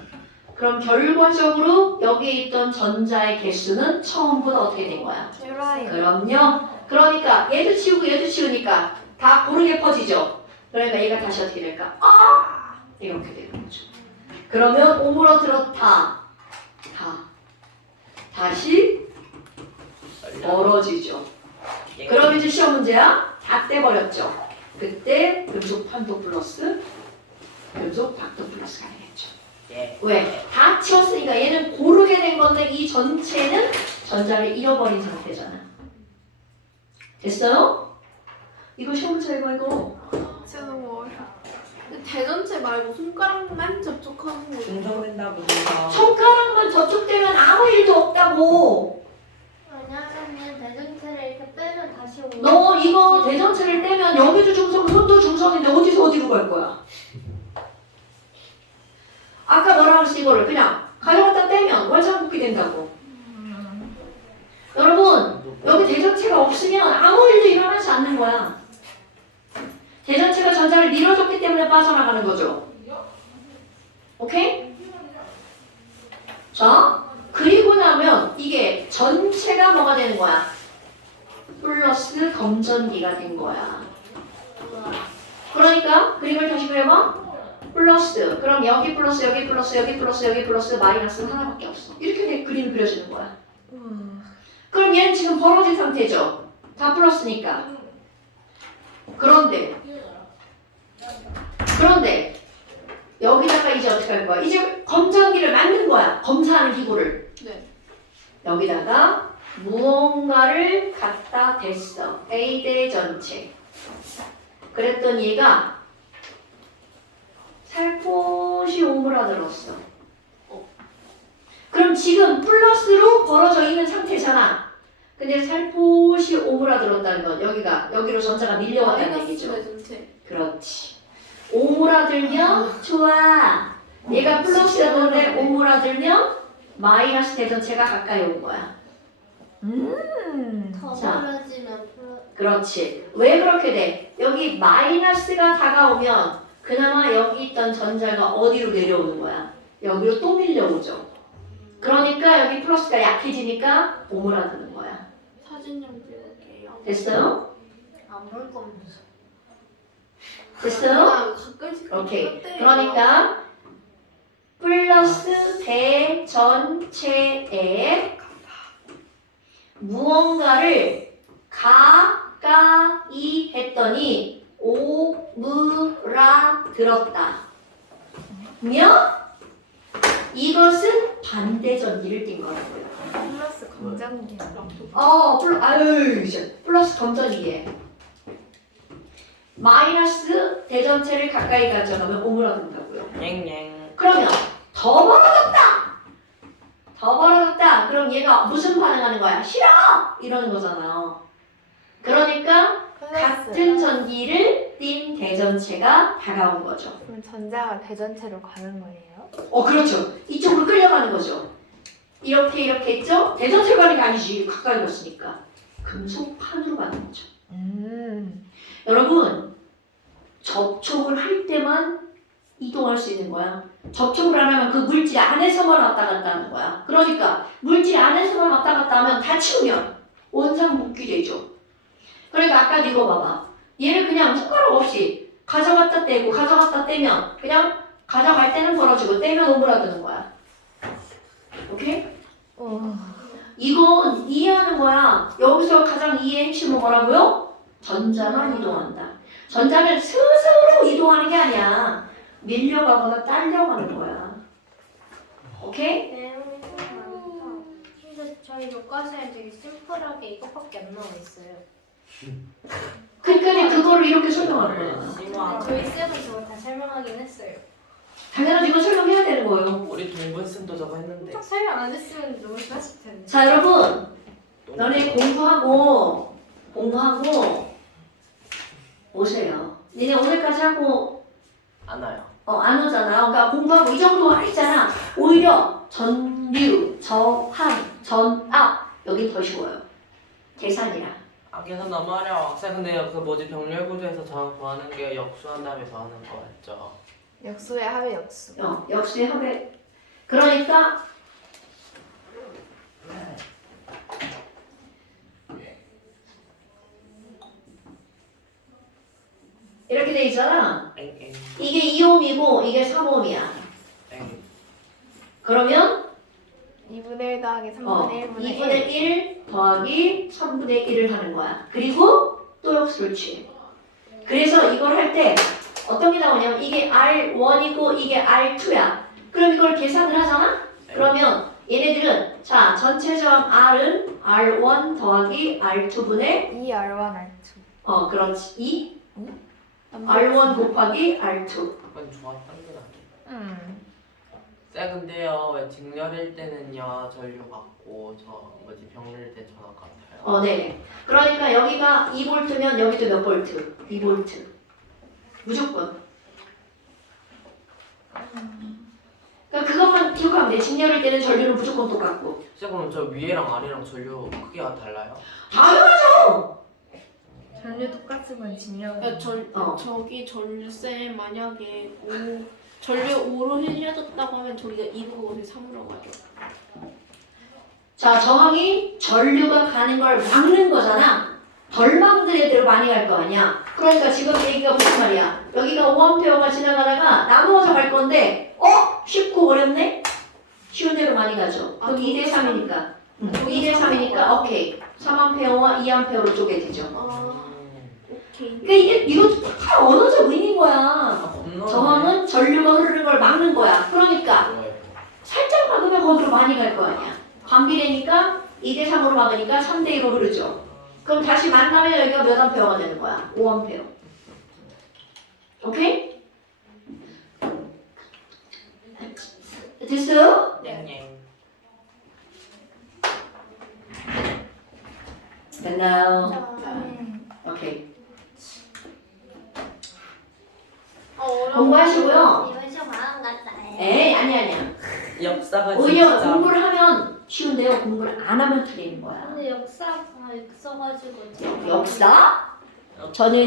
그럼 결과적으로 여기에 있던 전자의 개수는 처음보다 어떻게 된 거야? 줄어요. 그럼요. 그러니까 얘도 치우고 얘도 치우니까 다 고르게 퍼지죠. 그러니까 얘가 다시 어떻게 될까? 이렇게 되는 거죠. 그러면 오므러들었다. 다시 멀어지죠. 그럼 이제 시험 문제야? 다 떼버렸죠. 그때 금속 판도 플러스 금속 박도 플러스가 되겠죠. 왜? 다 치웠으니까 얘는 고르게 된 건데 이 전체는 전자를 잃어버린 상태잖아. 됐어요? 이거 시험 문제 이거. 진짜 너무 어려워. 대전체 말고 손가락만 접촉하는 거 중성된다고 해서 손가락만 저쪽되면 아무 일도 없다고. 왜냐하면 대전체를 이렇게 빼면 다시 오는 너 이거 대전체를 떼면 여기도 중성, 손도 중성인데 어디서 어디로 갈 거야? 아까 뭐라 그랬어 이거를 그냥 가져갔다 떼면 월장복귀 된다고. 여러분 여기 대전체가 없으면 아무 일도 일어나지 않는 거야. 대전체가 전자를 밀어줬기 때문에 빠져나가는 거죠. 오케이? 자, 그리고 나면 이게 전체가 뭐가 되는 거야? 플러스 검전기가 된 거야. 그러니까 그림을 다시 그려봐. 플러스. 그럼 여기 플러스, 여기 플러스, 여기 플러스, 여기 플러스, 마이너스는 하나밖에 없어. 이렇게 그림이 그려지는 거야. 그럼 얘는 지금 벌어진 상태죠. 다 플러스니까. 그런데 여기다가 이제 어떻게 할 거야? 이제 검전기를 만든 거야. 검사하는 기구를. 네. 여기다가 무언가를 갖다 댔어. A대 전체. 그랬더니 얘가 살포시 오므라들었어. 그럼 지금 플러스로 벌어져 있는 상태잖아. 근데 살포시 오므라들었다는 건 여기로 전자가 밀려왔다는 얘기죠. 대전체. 그렇지. 오므라들면 좋아. 얘가 플러스였는데 오므라들면 마이너스 대전체가 가까이 온 거야. 더 자. 멀어지면 그렇지. 왜 그렇게 돼? 여기 마이너스가 다가오면 그나마 여기 있던 전자가 어디로 내려오는 거야? 여기로 또 밀려오죠. 그러니까 여기 플러스가 약해지니까 오므라드는 거야. 사진 좀 찍을게요. 됐어요? 안 볼 겁니다. 됐어요? 가끔씩 오케이. 그렇대요. 그러니까 플러스 대전체에 무언가를 갖다 가까이 했더니 오므라들었다. 면 이것은 반대 전기를 띈 거라고요. 플러스 검정기. 플러스 검전이에 마이너스 대전체를 가까이 가져가면 오므라든다고요. 냥냥. 그러면 더 벌어졌다. 그럼 얘가 무슨 반응하는 거야? 싫어! 이러는 거잖아요. 그러니까 같은 전기를 띤 대전체가 다가온 거죠. 그럼 전자가 대전체로 가는 거예요? 그렇죠. 이쪽으로 끌려가는 거죠. 이렇게 했죠? 대전체로 가는 게 아니지. 가까이 갔으니까. 금속판으로 가는 거죠. 여러분, 접촉을 할 때만 이동할 수 있는 거야. 접촉을 안 하면 그 물질 안에서만 왔다 갔다 하는 거야. 그러니까 물질 안에서만 왔다 갔다 하면 다 치우면 원상복귀 되죠. 그러니까 아까 이거 봐봐. 얘를 그냥 숟가락 없이 가져갔다 떼고 가져갔다 떼면 그냥 가져갈 때는 벌어지고 떼면 오므라드는 거야. 오케이? 이건 이해하는 거야. 여기서 가장 이해의 핵심은 뭐라고요? 전자만 이동한다. 전자는 스스로 이동하는 게 아니야. 밀려가거나 딸려가는 거야. 오케이? 내용이 좀 많다. 근데 저희 교과서에 되게 심플하게 이것밖에 안 나와 있어요. 그러니까 그거를 이렇게 설명하는 거야. 심화. 저희 쌤은 저거 다 설명하긴 했어요. 당연하지 이거 설명해야 되는 거예요. 우리 동분순도 저거 했는데. 딱 설명 안 했으면 너무 좋았을 텐데. 자 여러분, 너네 공부하고 오세요. 니네 오늘까지 하고 안 와요. 안 오잖아. 그러니까 공부하고 이 정도 했잖아. 오히려 전류, 저항, 전압 여기 더 쉬워요. 계산이라. 계산 너무 어려워. 쌤 근데 그 뭐지 병렬구조에서 저항 구하는 게 역수한 다음에 더하는 거였죠. 역수의 합의 역수. 역수의 합의. 그러니까 이렇게 돼 있잖아. 엥엥. 이게 2옴이고 이게 3옴이야. 엥. 그러면 2분의 1 더하기 3분의 1분의 1. 2분의 1 더하기 3분의 1을 하는 거야. 그리고 또 역수를 취해. 그래서 이걸 할 때 어떤 게 나오냐면 이게 R1이고 이게 R2야. 그럼 이걸 계산을 하잖아? 그러면 얘네들은 자 전체 저항 R은 R1 더하기 R2분의 2R1 R2. 그렇지 2 R1 곱하기 R2. 그건 좋았던 게 낫겠다. 쌤 근데요 왜 직렬일 때는요 전류 같고 저 뭐지 병렬일 때 전압 같아요. 네. 그러니까 여기가 2볼트면 여기도 몇 볼트? 2볼트. 무조건. 그러니까 그것만 기억하면 돼. 직렬일 때는 전류는 무조건 똑같고. 쌤 그럼 저 위에랑 아래랑 전류 크기가 달라요? 당연하죠. 전류 똑같으면 진영. 저기 전류쌤 만약에 전류 5로 흘려졌다고 하면 저기가 2고 어디 3으로 가죠. 자, 저항이 전류가 가는 걸 막는 거잖아. 덜 막는 애들 많이 갈 거 아니야. 그러니까 지금 얘기가 무슨 말이야. 여기가 5A가 지나가다가 나누어서 갈 건데 쉽고 어렵네? 쉬운 대로 많이 가죠. 그럼 2대 3이니까. 2대 3이니까 오케이. 3A와 2A로 쪼개지죠. 오케이. 그러니까 이것도 다 언어적 의미인 거야. 저항은 전류가 흐르는 걸 막는 거야. 그러니까 살짝 막으면 거기로 많이 갈 거 아니야. 반비례니까 2대 3으로 막으니까 3대 2로 흐르죠. 그럼 다시 만나면 여기가 몇 암페어가 되는 거야? 5암페어. 오케이? 됐어요? 냥냥. 됐나요? 오케이. 공부하시고요. 이거 좀 마음 같다. 에이, 아니야. 역사가 오히려 진짜 공부를 하면 쉬운데요. 공부를 안 하면 틀리는 거야. 근데 역사가 있어가지고 역사? 저는